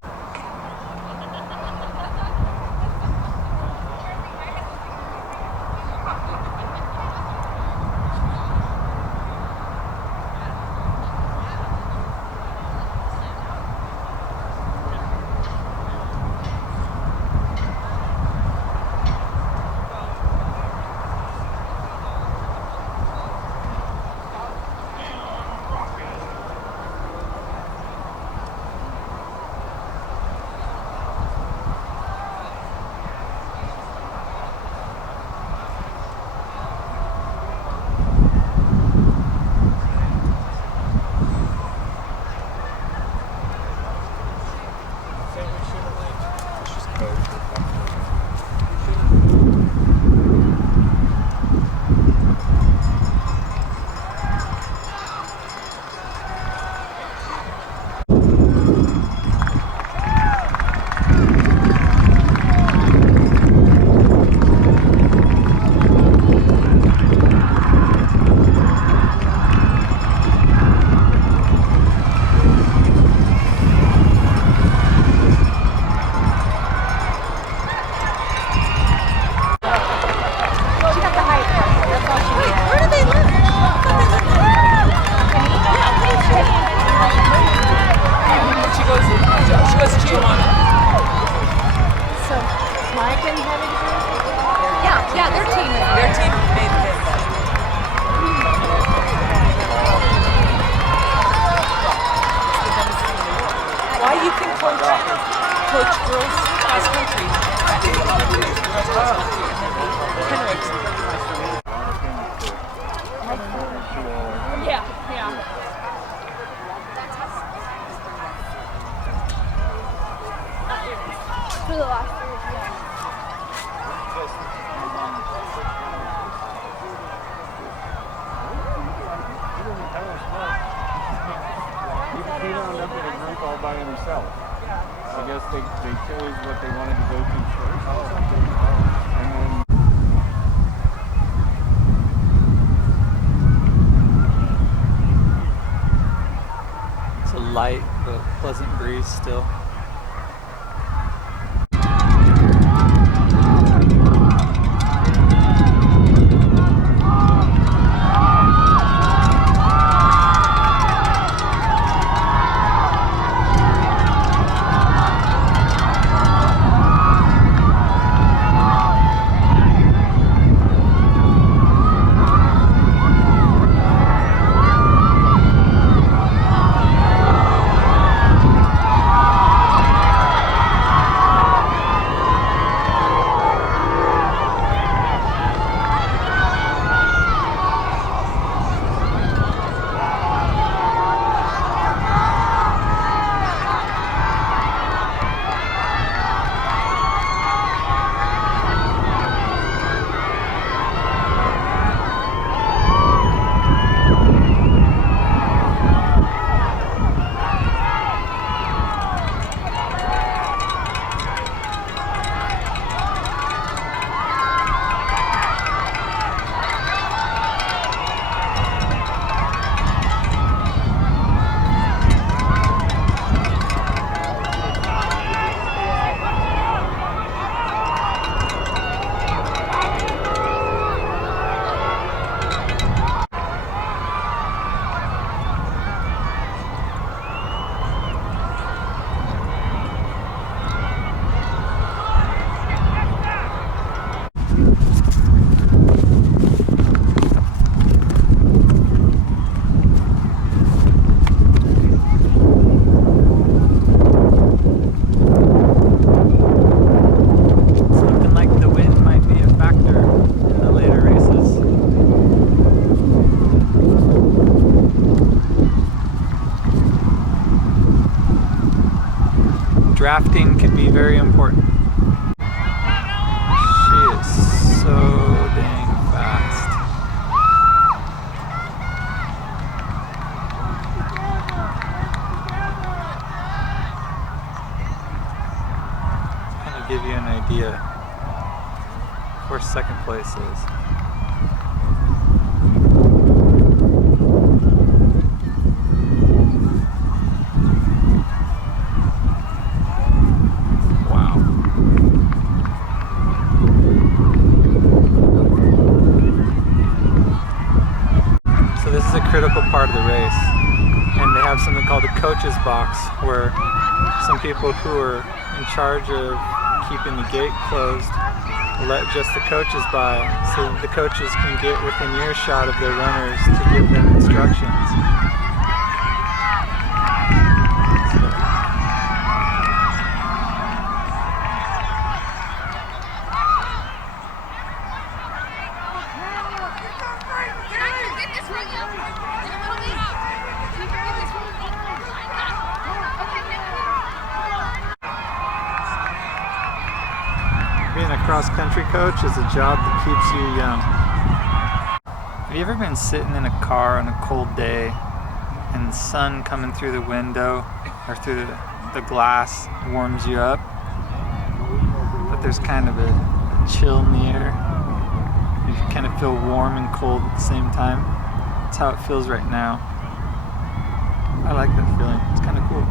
coach girls cross country. Yeah, yeah. For the last 3 years, yeah. He wound up in a group all by himself. I guess they chose what they wanted to go to first or something. And then it's a light but pleasant breeze still. drafting can be very important. She is so dang fast. Kind of give you an idea where second place is. Critical part of the race, and they have something called a coach's box, where some people who are in charge of keeping the gate closed let just the coaches by, so that the coaches can get within earshot of their runners to give them instructions. Being a cross-country coach is a job that keeps you young. Have you ever been sitting in a car on a cold day and the sun coming through the window or through the glass warms you up, but there's kind of a chill in the air? You kind of feel warm and cold at the same time. That's how it feels right now. I like that feeling. It's kind of cool.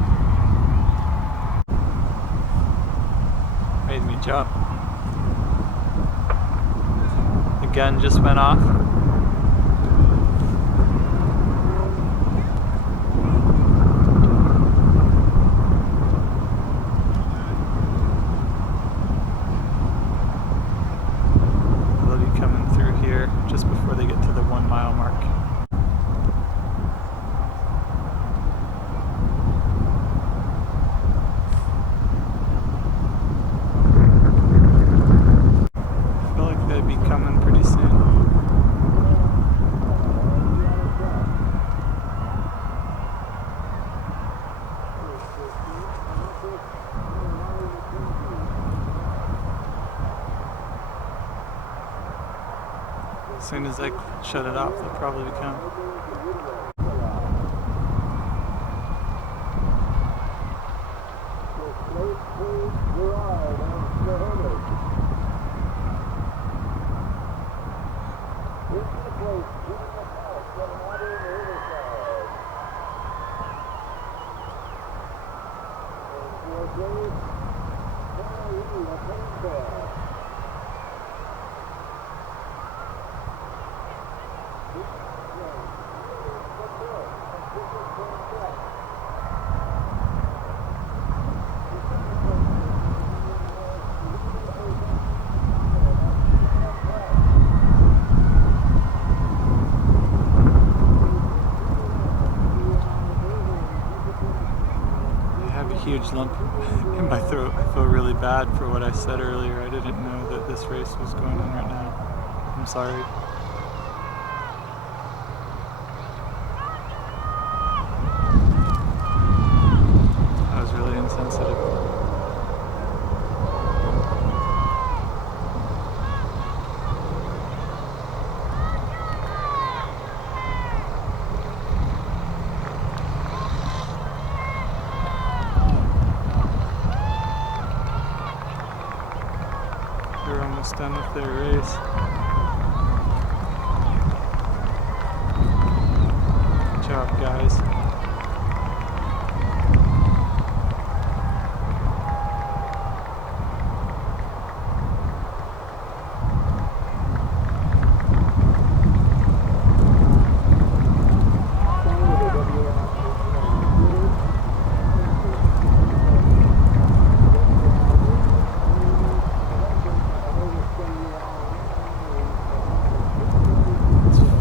Made me jump. The gun just went off. They'll be coming through here just before they get to the 1 mile mark. Coming pretty soon. As soon as I shut it off, they'll probably come. Huge lump in my throat. I feel really bad for what I said earlier. I didn't know that this race was going on right now. I'm sorry. I was really insensitive. They're almost done with their race. Good job, guys.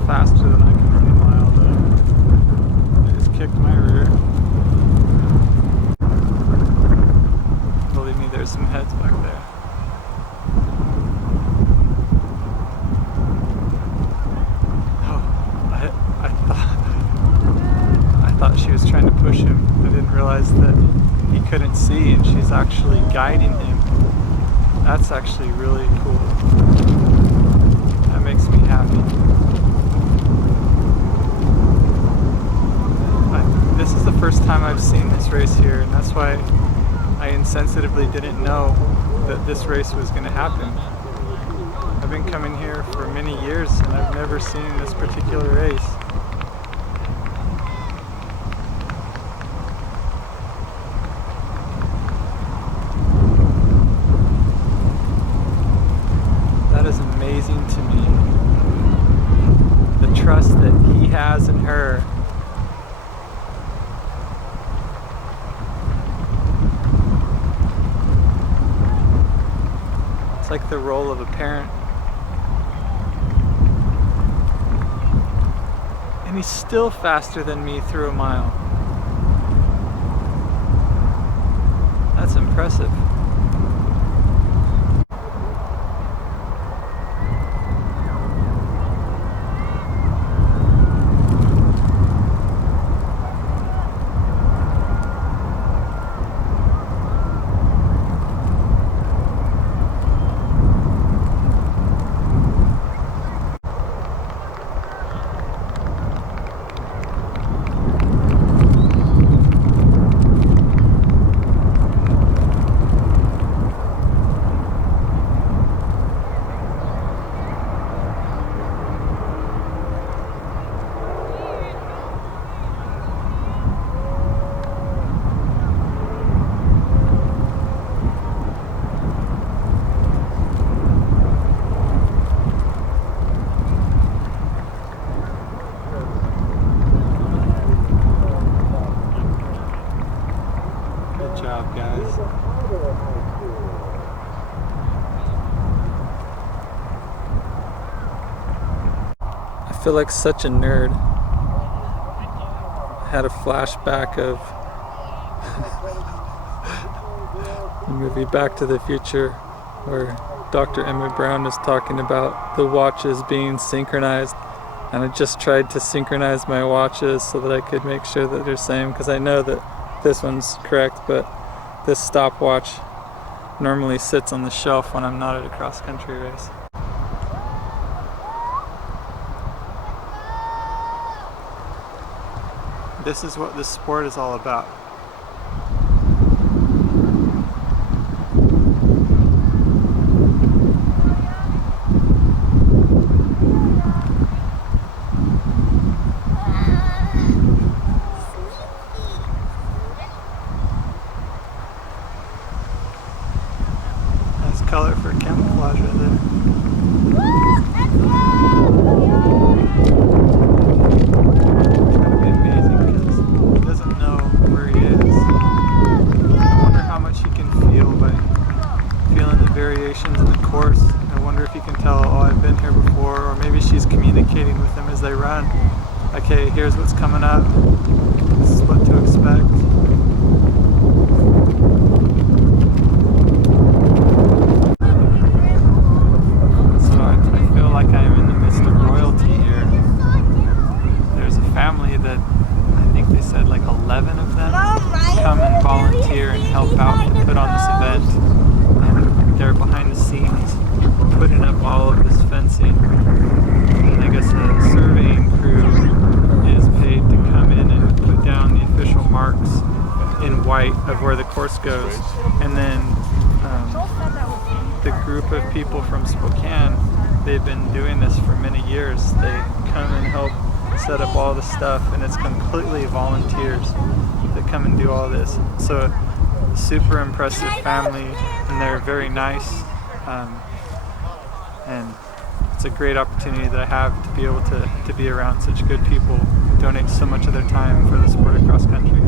Faster than I can run a mile though. I just kicked my rear. Believe me, there's some heads back there. Oh, I thought she was trying to push him. I didn't realize that he couldn't see see, and she's actually guiding him. That's actually really cool. That makes me happy. This is the first time I've seen this race here, and that's why I insensitively didn't know that this race was going to happen. I've been coming here for many years and I've never seen this particular race. That is amazing to me. The trust that he has in her. It's like the role of a parent. And he's still faster than me through a mile. That's impressive. Good job, guys. I feel like such a nerd. I had a flashback of the movie Back to the Future, where Dr. Emmett Brown is talking about the watches being synchronized, and I just tried to synchronize my watches so that I could make sure that they're same, because I know that this one's correct, but this stopwatch normally sits on the shelf when I'm not at a cross-country race. This is what this sport is all about. Nice color for camouflage right there. Variations in the course. I wonder if you can tell, oh, I've been here before, or maybe she's communicating with them as they run. Okay, here's what's coming up. This is what to expect. So I feel like I'm in the midst of royalty here. There's a family that I think they said like 11 of them come and volunteer and help out to put on this event. They're behind the scenes putting up all of this fencing, and I guess a surveying crew is paid to come in and put down the official marks in white of where the course goes, and then the group of people from Spokane, they've been doing this for many years. They come and help set up all the stuff, and it's completely volunteers that come and do all this. So super impressive family, and they're very nice, and it's a great opportunity that I have to be able to be around such good people who donate so much of their time for the sport of cross country.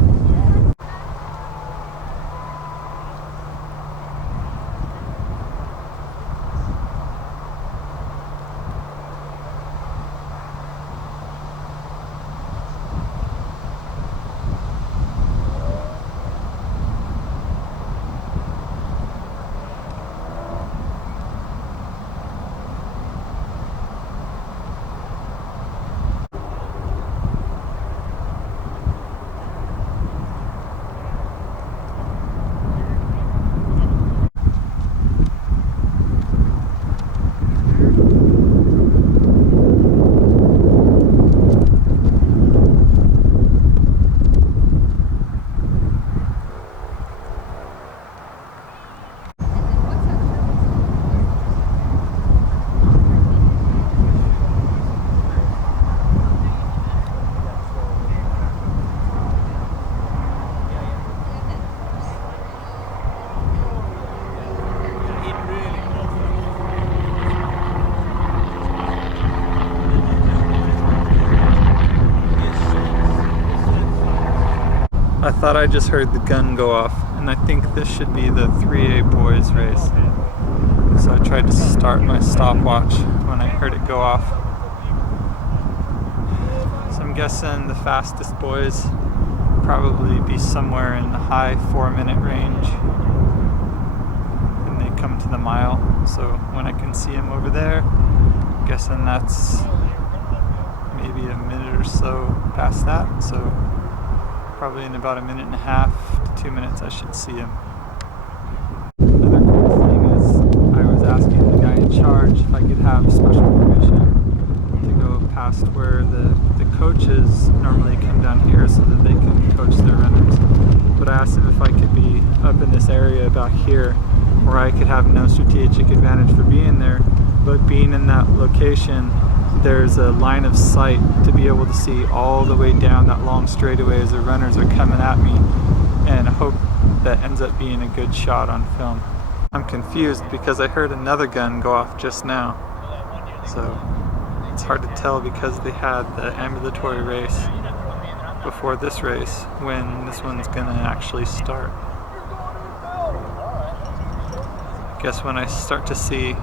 thought I just heard the gun go off, and I think this should be the 3A boys race. So I tried to start my stopwatch when I heard it go off. So I'm guessing the fastest boys probably be somewhere in the high 4-minute range when they come to the mile. So when I can see them over there, I'm guessing that's maybe a minute or so past that. So probably in about 1.5 minutes to 2 minutes I should see him. Another cool thing is I was asking the guy in charge if I could have special permission to go past where the coaches normally come down here so that they can coach their runners. But I asked him if I could be up in this area about here where I could have no strategic advantage for being there, but being in that location there's a line of sight to be able to see all the way down that long straightaway as the runners are coming at me, and I hope that ends up being a good shot on film. I'm confused because I heard another gun go off just now, so it's hard to tell because they had the ambulatory race before this race when this one's gonna actually start. I guess when I start to see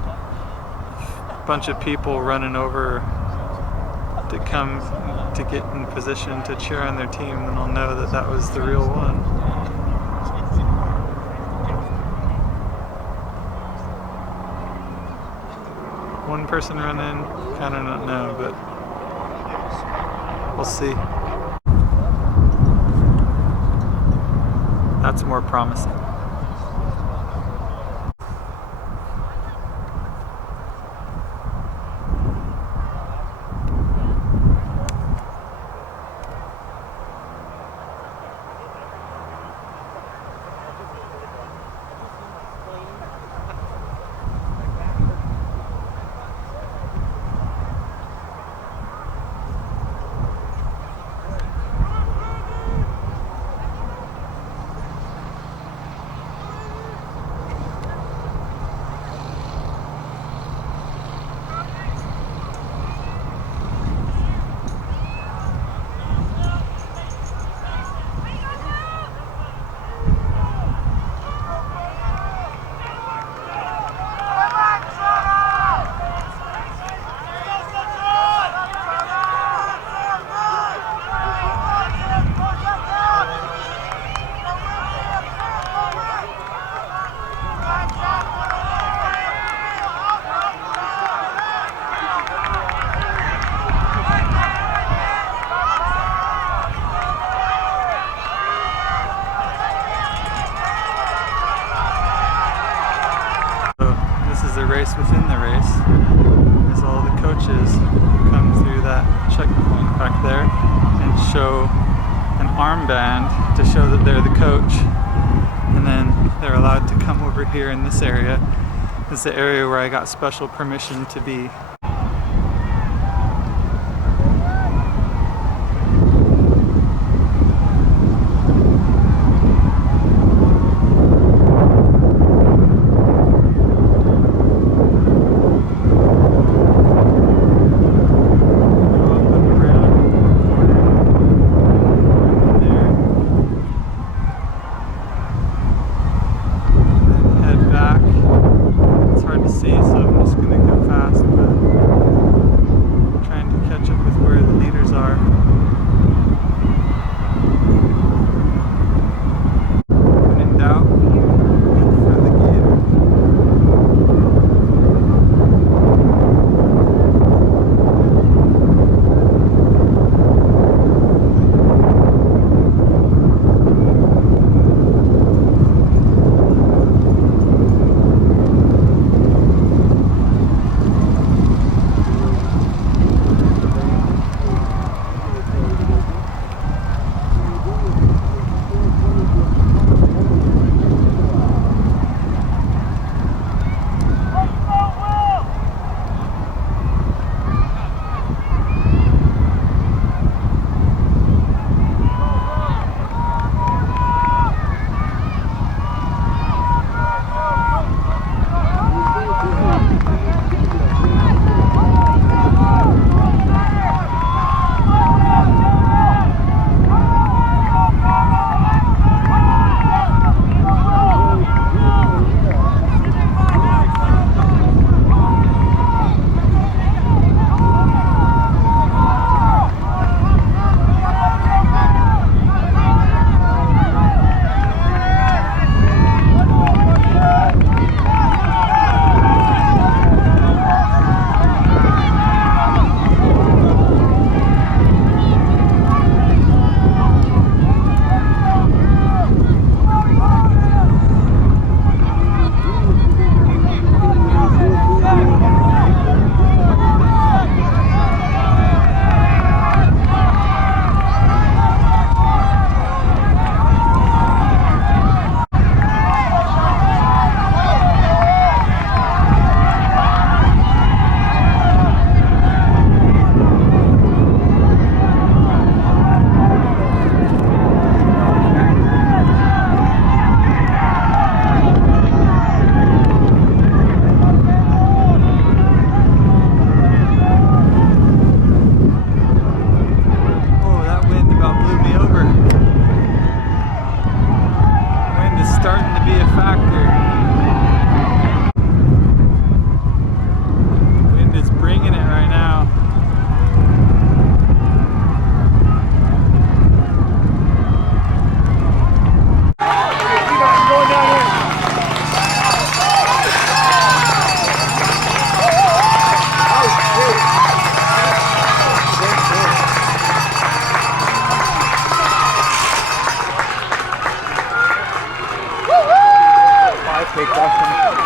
bunch of people running over to come to get in position to cheer on their team, then I'll know that that was the real one. One person running, kind of don't know, but we'll see. That's more promising. The race within the race is all the coaches who come through that checkpoint back there and show an armband to show that they're the coach, and then they're allowed to come over here in this area. This is the area where I got special permission to be. See, so I'm just gonna go fast, but Okay, cross country.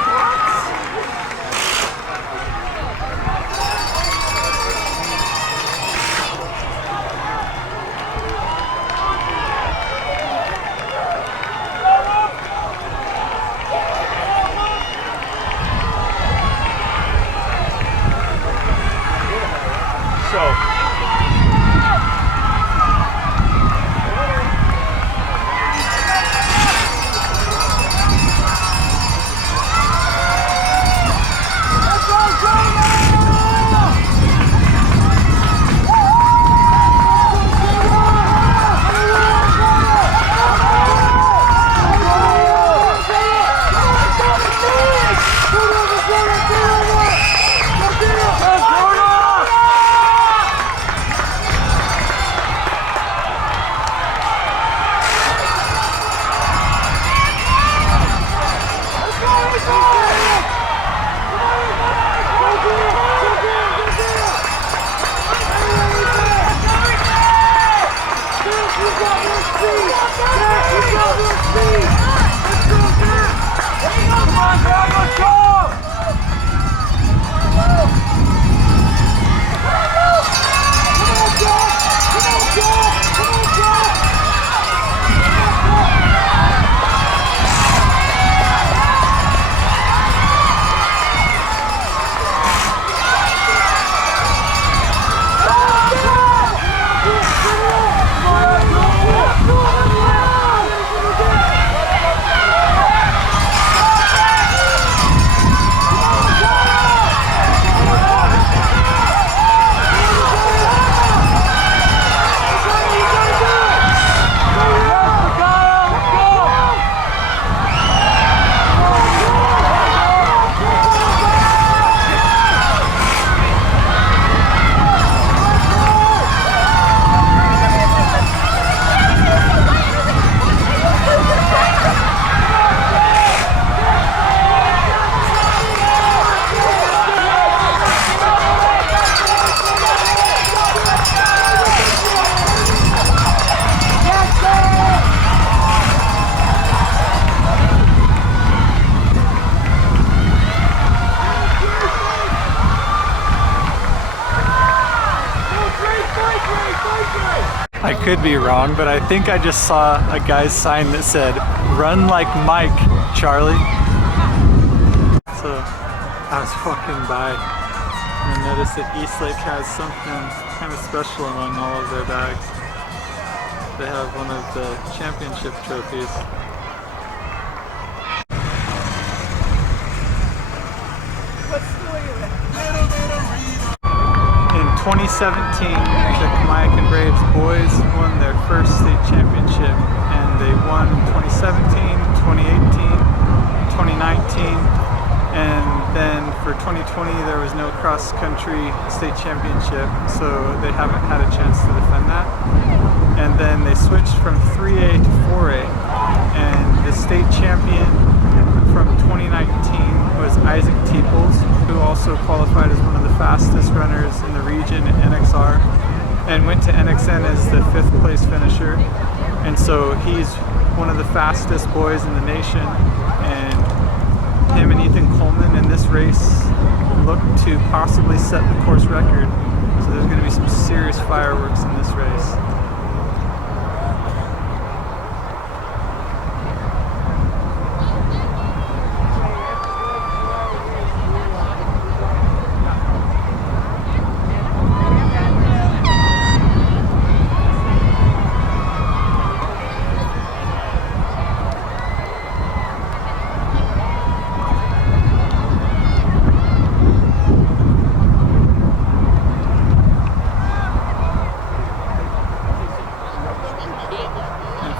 I could be wrong, but I think I just saw a guy's sign that said, "Run like Mike, Charlie." So I was walking by and I noticed that Eastlake has something kind of special among all of their bags. They have one of the championship trophies. In 2017, the Kamiakin Braves boys won their first state championship, and they won 2017, 2018, 2019, and then for 2020 there was no cross-country state championship, so they haven't had a chance to defend that. And then they switched from 3A to 4A, and the state champion from 2019 was Isaac Teeples, who also qualified as one of the fastest runners in the region at NXR, and went to NXN as the 5th place finisher. And so he's one of the fastest boys in the nation, and him and Ethan Coleman in this race look to possibly set the course record. So there's going to be some serious fireworks in this race.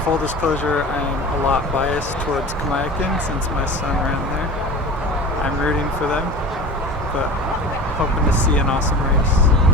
Full disclosure, I'm a lot biased towards Kamiakin since my son ran there. I'm rooting for them, but hoping to see an awesome race.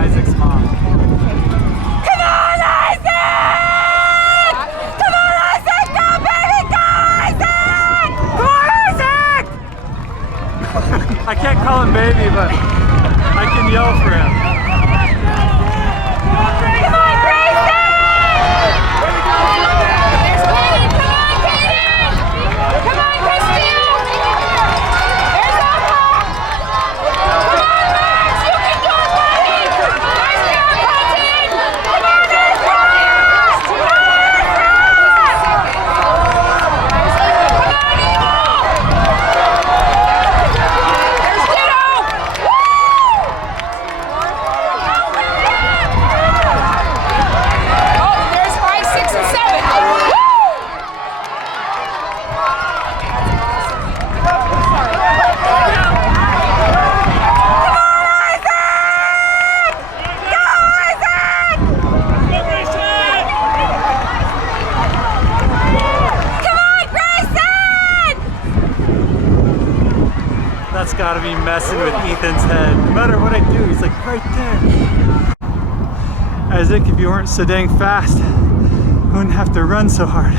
Isaac's mom. Come on, Isaac! Come on, Isaac! Go, baby! Go, Isaac! Come on, Isaac! I can't call him baby, but I can yell for him. Come on, Grayson! There's Katie! Come on, Katie! Come on, Christian! There's Uncle! Come on, Max! You can do it, buddy! Nice job, Colton! Come on, Max! There's Ditto! Oh, there's 5, 6, and 7. That's gotta be messing with Ethan's head. No matter what I do, he's like right there. Isaac, if you weren't so dang fast, I wouldn't have to run so hard.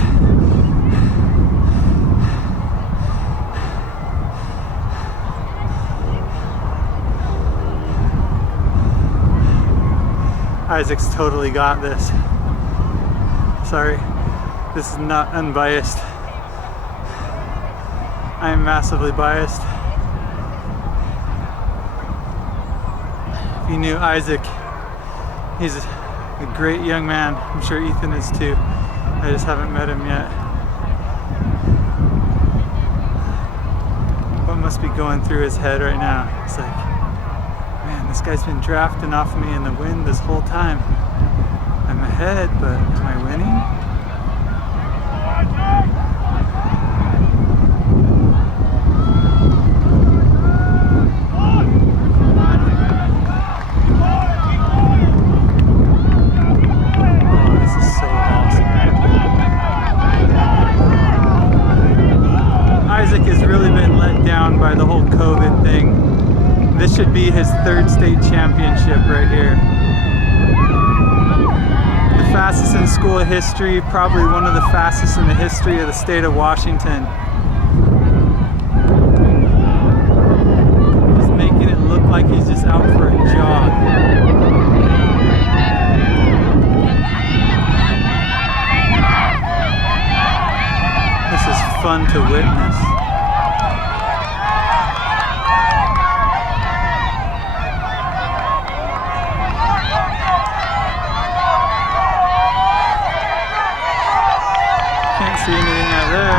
Isaac's totally got this. Sorry, this is not unbiased. I am massively biased. If you knew Isaac, he's a great young man. I'm sure Ethan is too. I just haven't met him yet. What must be going through his head right now? It's like, man, this guy's been drafting off me in the wind this whole time. I'm ahead, but am I winning? By the whole COVID thing. This should be his 3rd state championship right here. The fastest in school history, probably one of the fastest in the history of the state of Washington. Just making it look like he's just out for a jog. This is fun to witness. See anything out there.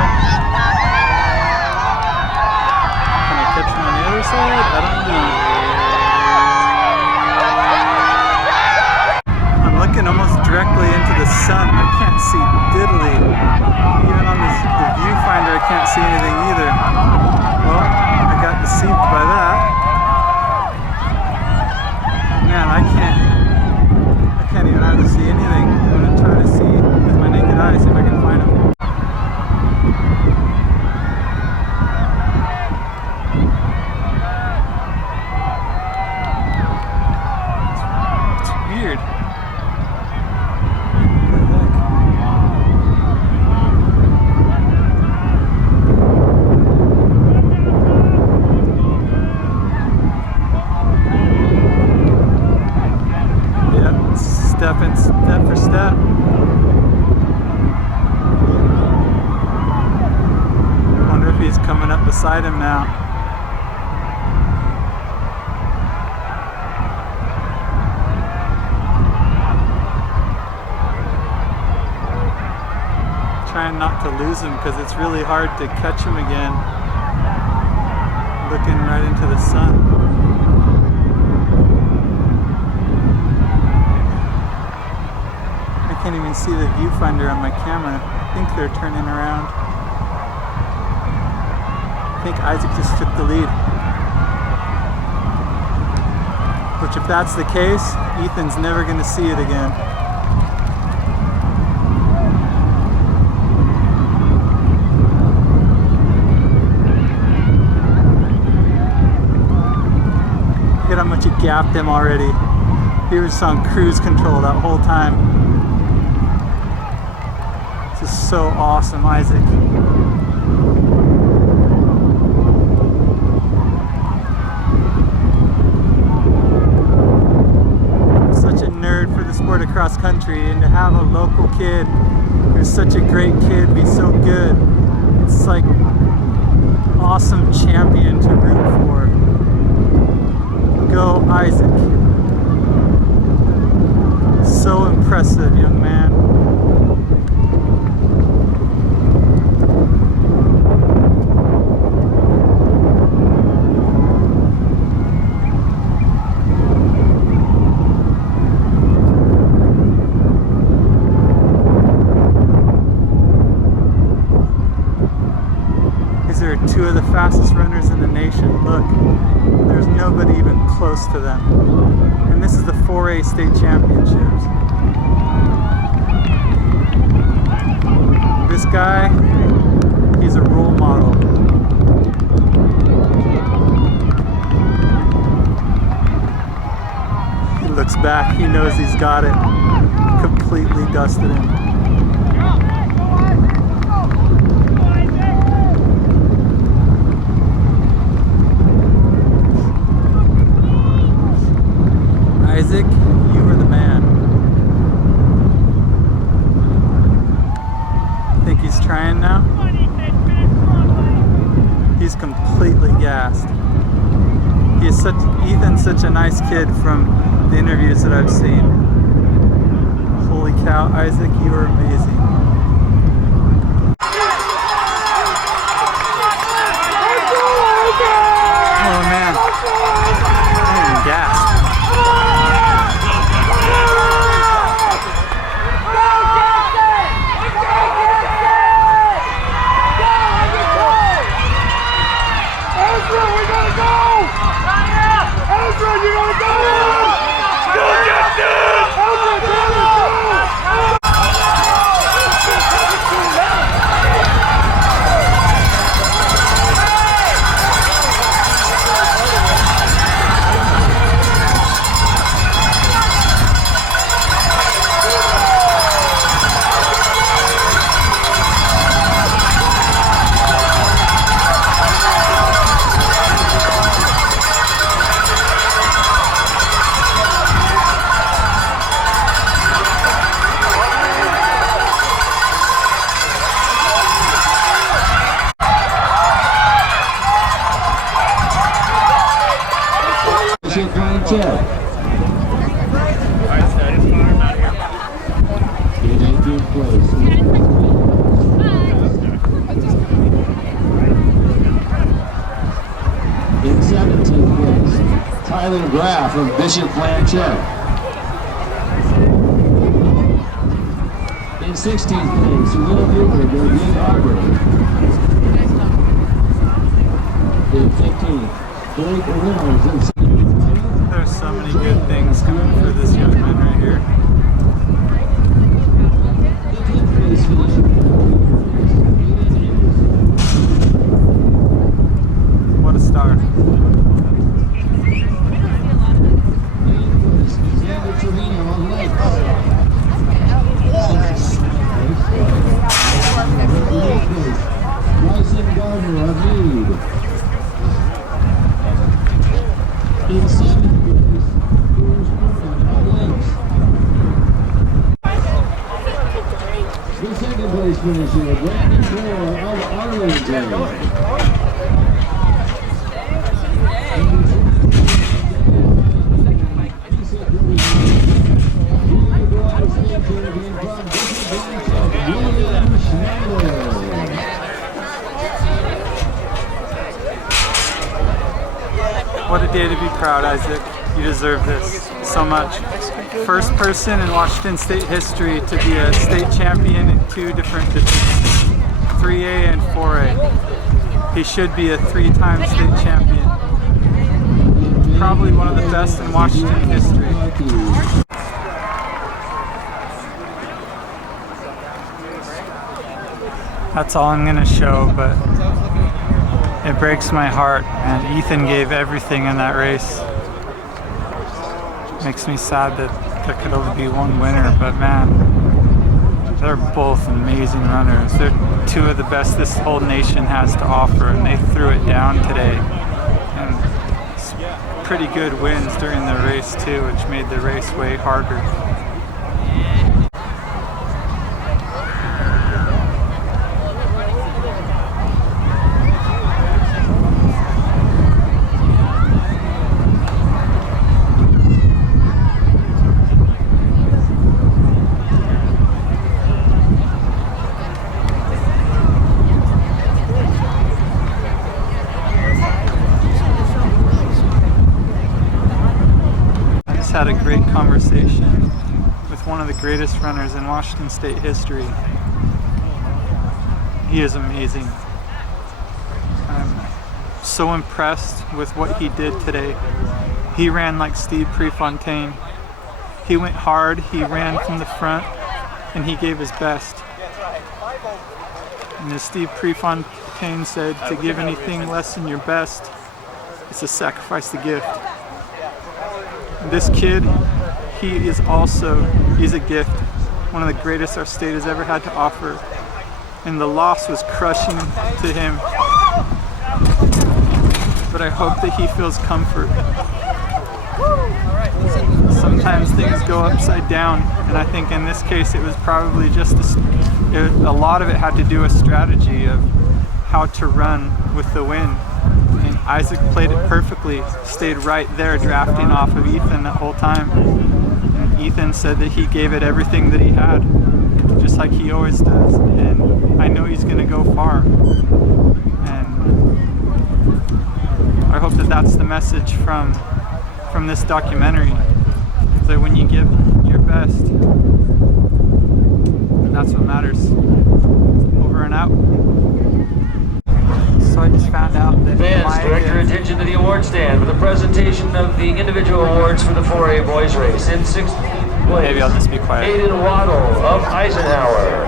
Can I catch him on the other side? I don't know. I'm looking almost directly into the sun. I can't see diddly. Even on the viewfinder, I can't see anything either. Well, I got deceived by that. Man, I can't even hardly see anything. I'm gonna try to see with my naked eye, see if I can find him. Step for step. Wonder if he's coming up beside him now. Trying not to lose him because it's really hard to catch him again. Looking right into the sun. I can't even see the viewfinder on my camera. I think they're turning around. I think Isaac just took the lead. Which, if that's the case, Ethan's never going to see it again. Look at how much he gapped him already. He was on cruise control that whole time. This is so awesome, Isaac. Such a nerd for the sport of cross country, and to have a local kid who's such a great kid be so good, it's like awesome champion to root for. Go Isaac. So impressive, young man. These are two of the fastest runners in the nation. Look, there's nobody even close to them. And this is the 4A state championships. This guy, he's a role model. He looks back, he knows he's got it. Completely dusted him. Isaac, you were the man. Think he's trying now? He's completely gassed. Ethan's such a nice kid from the interviews that I've seen. Holy cow, Isaac, you are amazing. Oh man, I am gassed. In 17th place, Tyler Graff of Bishop Blanchette. In 16th place, Will Hubert of Lee Harbor. In 15th, Blake Reynolds. There's so many good things coming for this young man right here. What a start. Bryson Gardner of Meade. In 7th place, Bruce Norman of Lakes. The 2nd place finisher, Brandon Moore of Arlington. What a day to be proud, Isaac. You deserve this so much. First person in Washington State history to be a state champion in 2 different divisions, 3A and 4A. He should be a 3-time state champion. Probably one of the best in Washington history. That's all I'm gonna show, but it breaks my heart, and Ethan gave everything in that race. Makes me sad that there could only be one winner, but man, they're both amazing runners. They're two of the best this whole nation has to offer, and they threw it down today. And pretty good wins during the race too, which made the race way harder. Had a great conversation with one of the greatest runners in Washington State history. He is amazing. I'm so impressed with what he did today. He ran like Steve Prefontaine. He went hard, he ran from the front, and he gave his best. And as Steve Prefontaine said, to give anything less than your best, it's a sacrifice to gift. This kid, he's a gift. One of the greatest our state has ever had to offer. And the loss was crushing to him. But I hope that he feels comfort. Sometimes things go upside down, and I think in this case it was probably just a lot of it had to do with strategy of how to run with the wind. And Isaac played it perfectly, stayed right there drafting off of Ethan that whole time. And Ethan said that he gave it everything that he had, just like he always does. And I know he's going to go far. And I hope that that's the message from this documentary, that when you give your best, that's what matters. Over and out. So I just found out that Fans, direct your attention to the award stand for the presentation of the individual awards for the 4A boys race. In 16th place, maybe I'll just be quiet. Aiden Waddle of Eisenhower.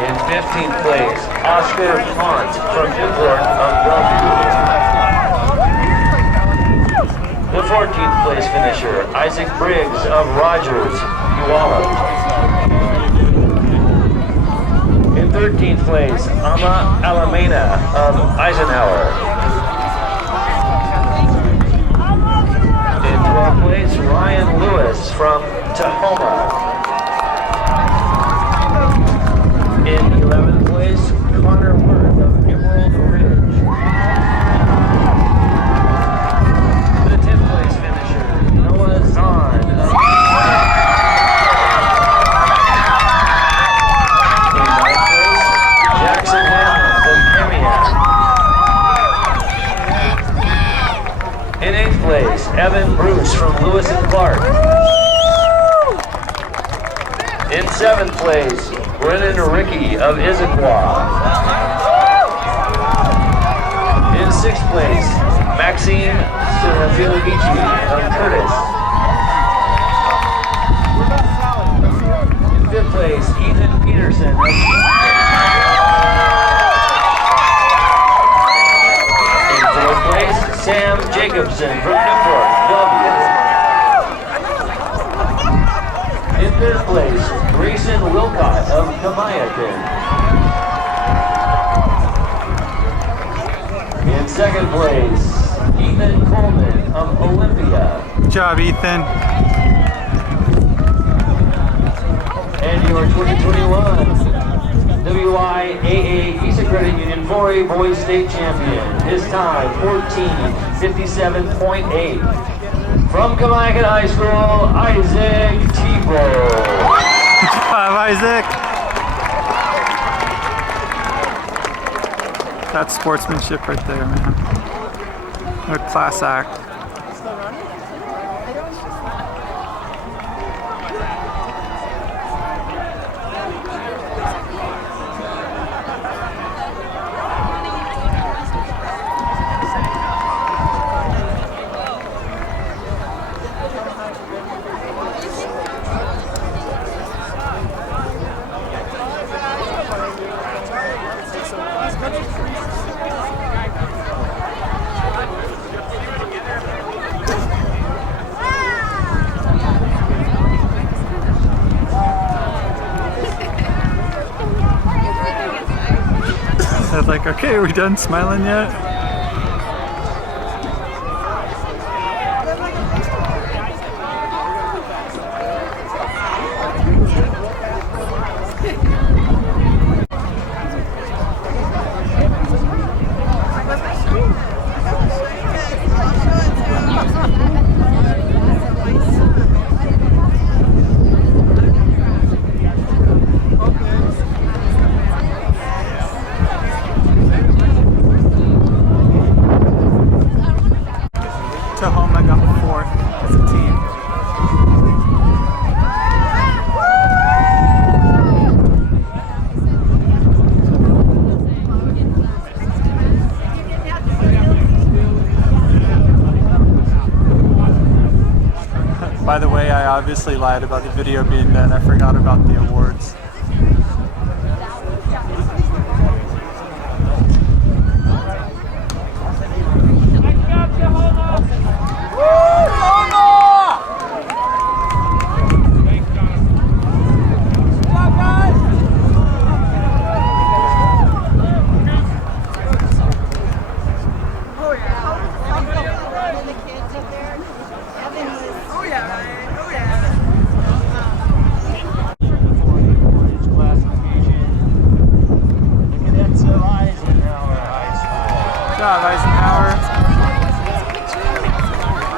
In 15th place, Oscar Font from Newport of Bellevue. The 14th place finisher, Isaac Briggs of Rogers, Puyallup. In 13th place, Ama Alameda of Eisenhower. In 12th place, Ryan Lewis from Tahoma. In 11th place, Connor Worth of Emerald Ridge. The 10th place finisher, Noah Zahn of in 8th place, Evan Bruce from Lewis and Clark. In 7th place, Brennan Rickey of Issaquah. In 6th place, Maxine Serafilovici of Curtis. In 5th place, Ethan Peterson of Sam Jacobson from Newport, Bellevue. In 3rd place, Grayson Wilcott of Kamiakin. In 2nd place, Ethan Coleman of Olympia. Good job, Ethan. And your 2021 WIAA Visa Credit Union 4A Boys State Champion. His time, 14:57.8. From Kamiakin High School, Isaac Tebow. Good job, Isaac. That's sportsmanship right there, man. What a class act. like, okay, are we done smiling yet? To home, I got 4th as a team. By the way, I obviously lied about the video being done. I forgot about the awards. Good job, Eisenhower.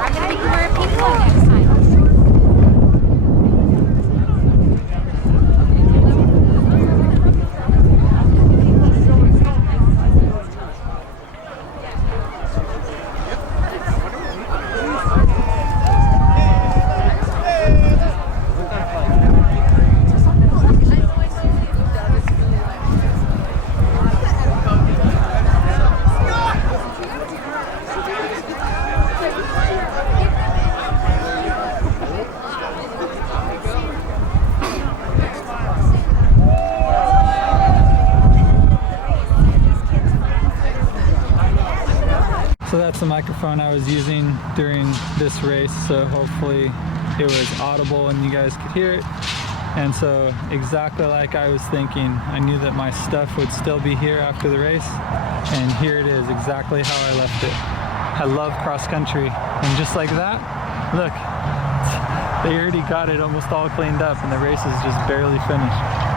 I think we're a people next time. So that's the microphone I was using during this race, so hopefully it was audible and you guys could hear it. And so exactly like I was thinking, I knew that my stuff would still be here after the race, and here it is, exactly how I left it. I love cross country, and just like that, look, they already got it almost all cleaned up and the race is just barely finished.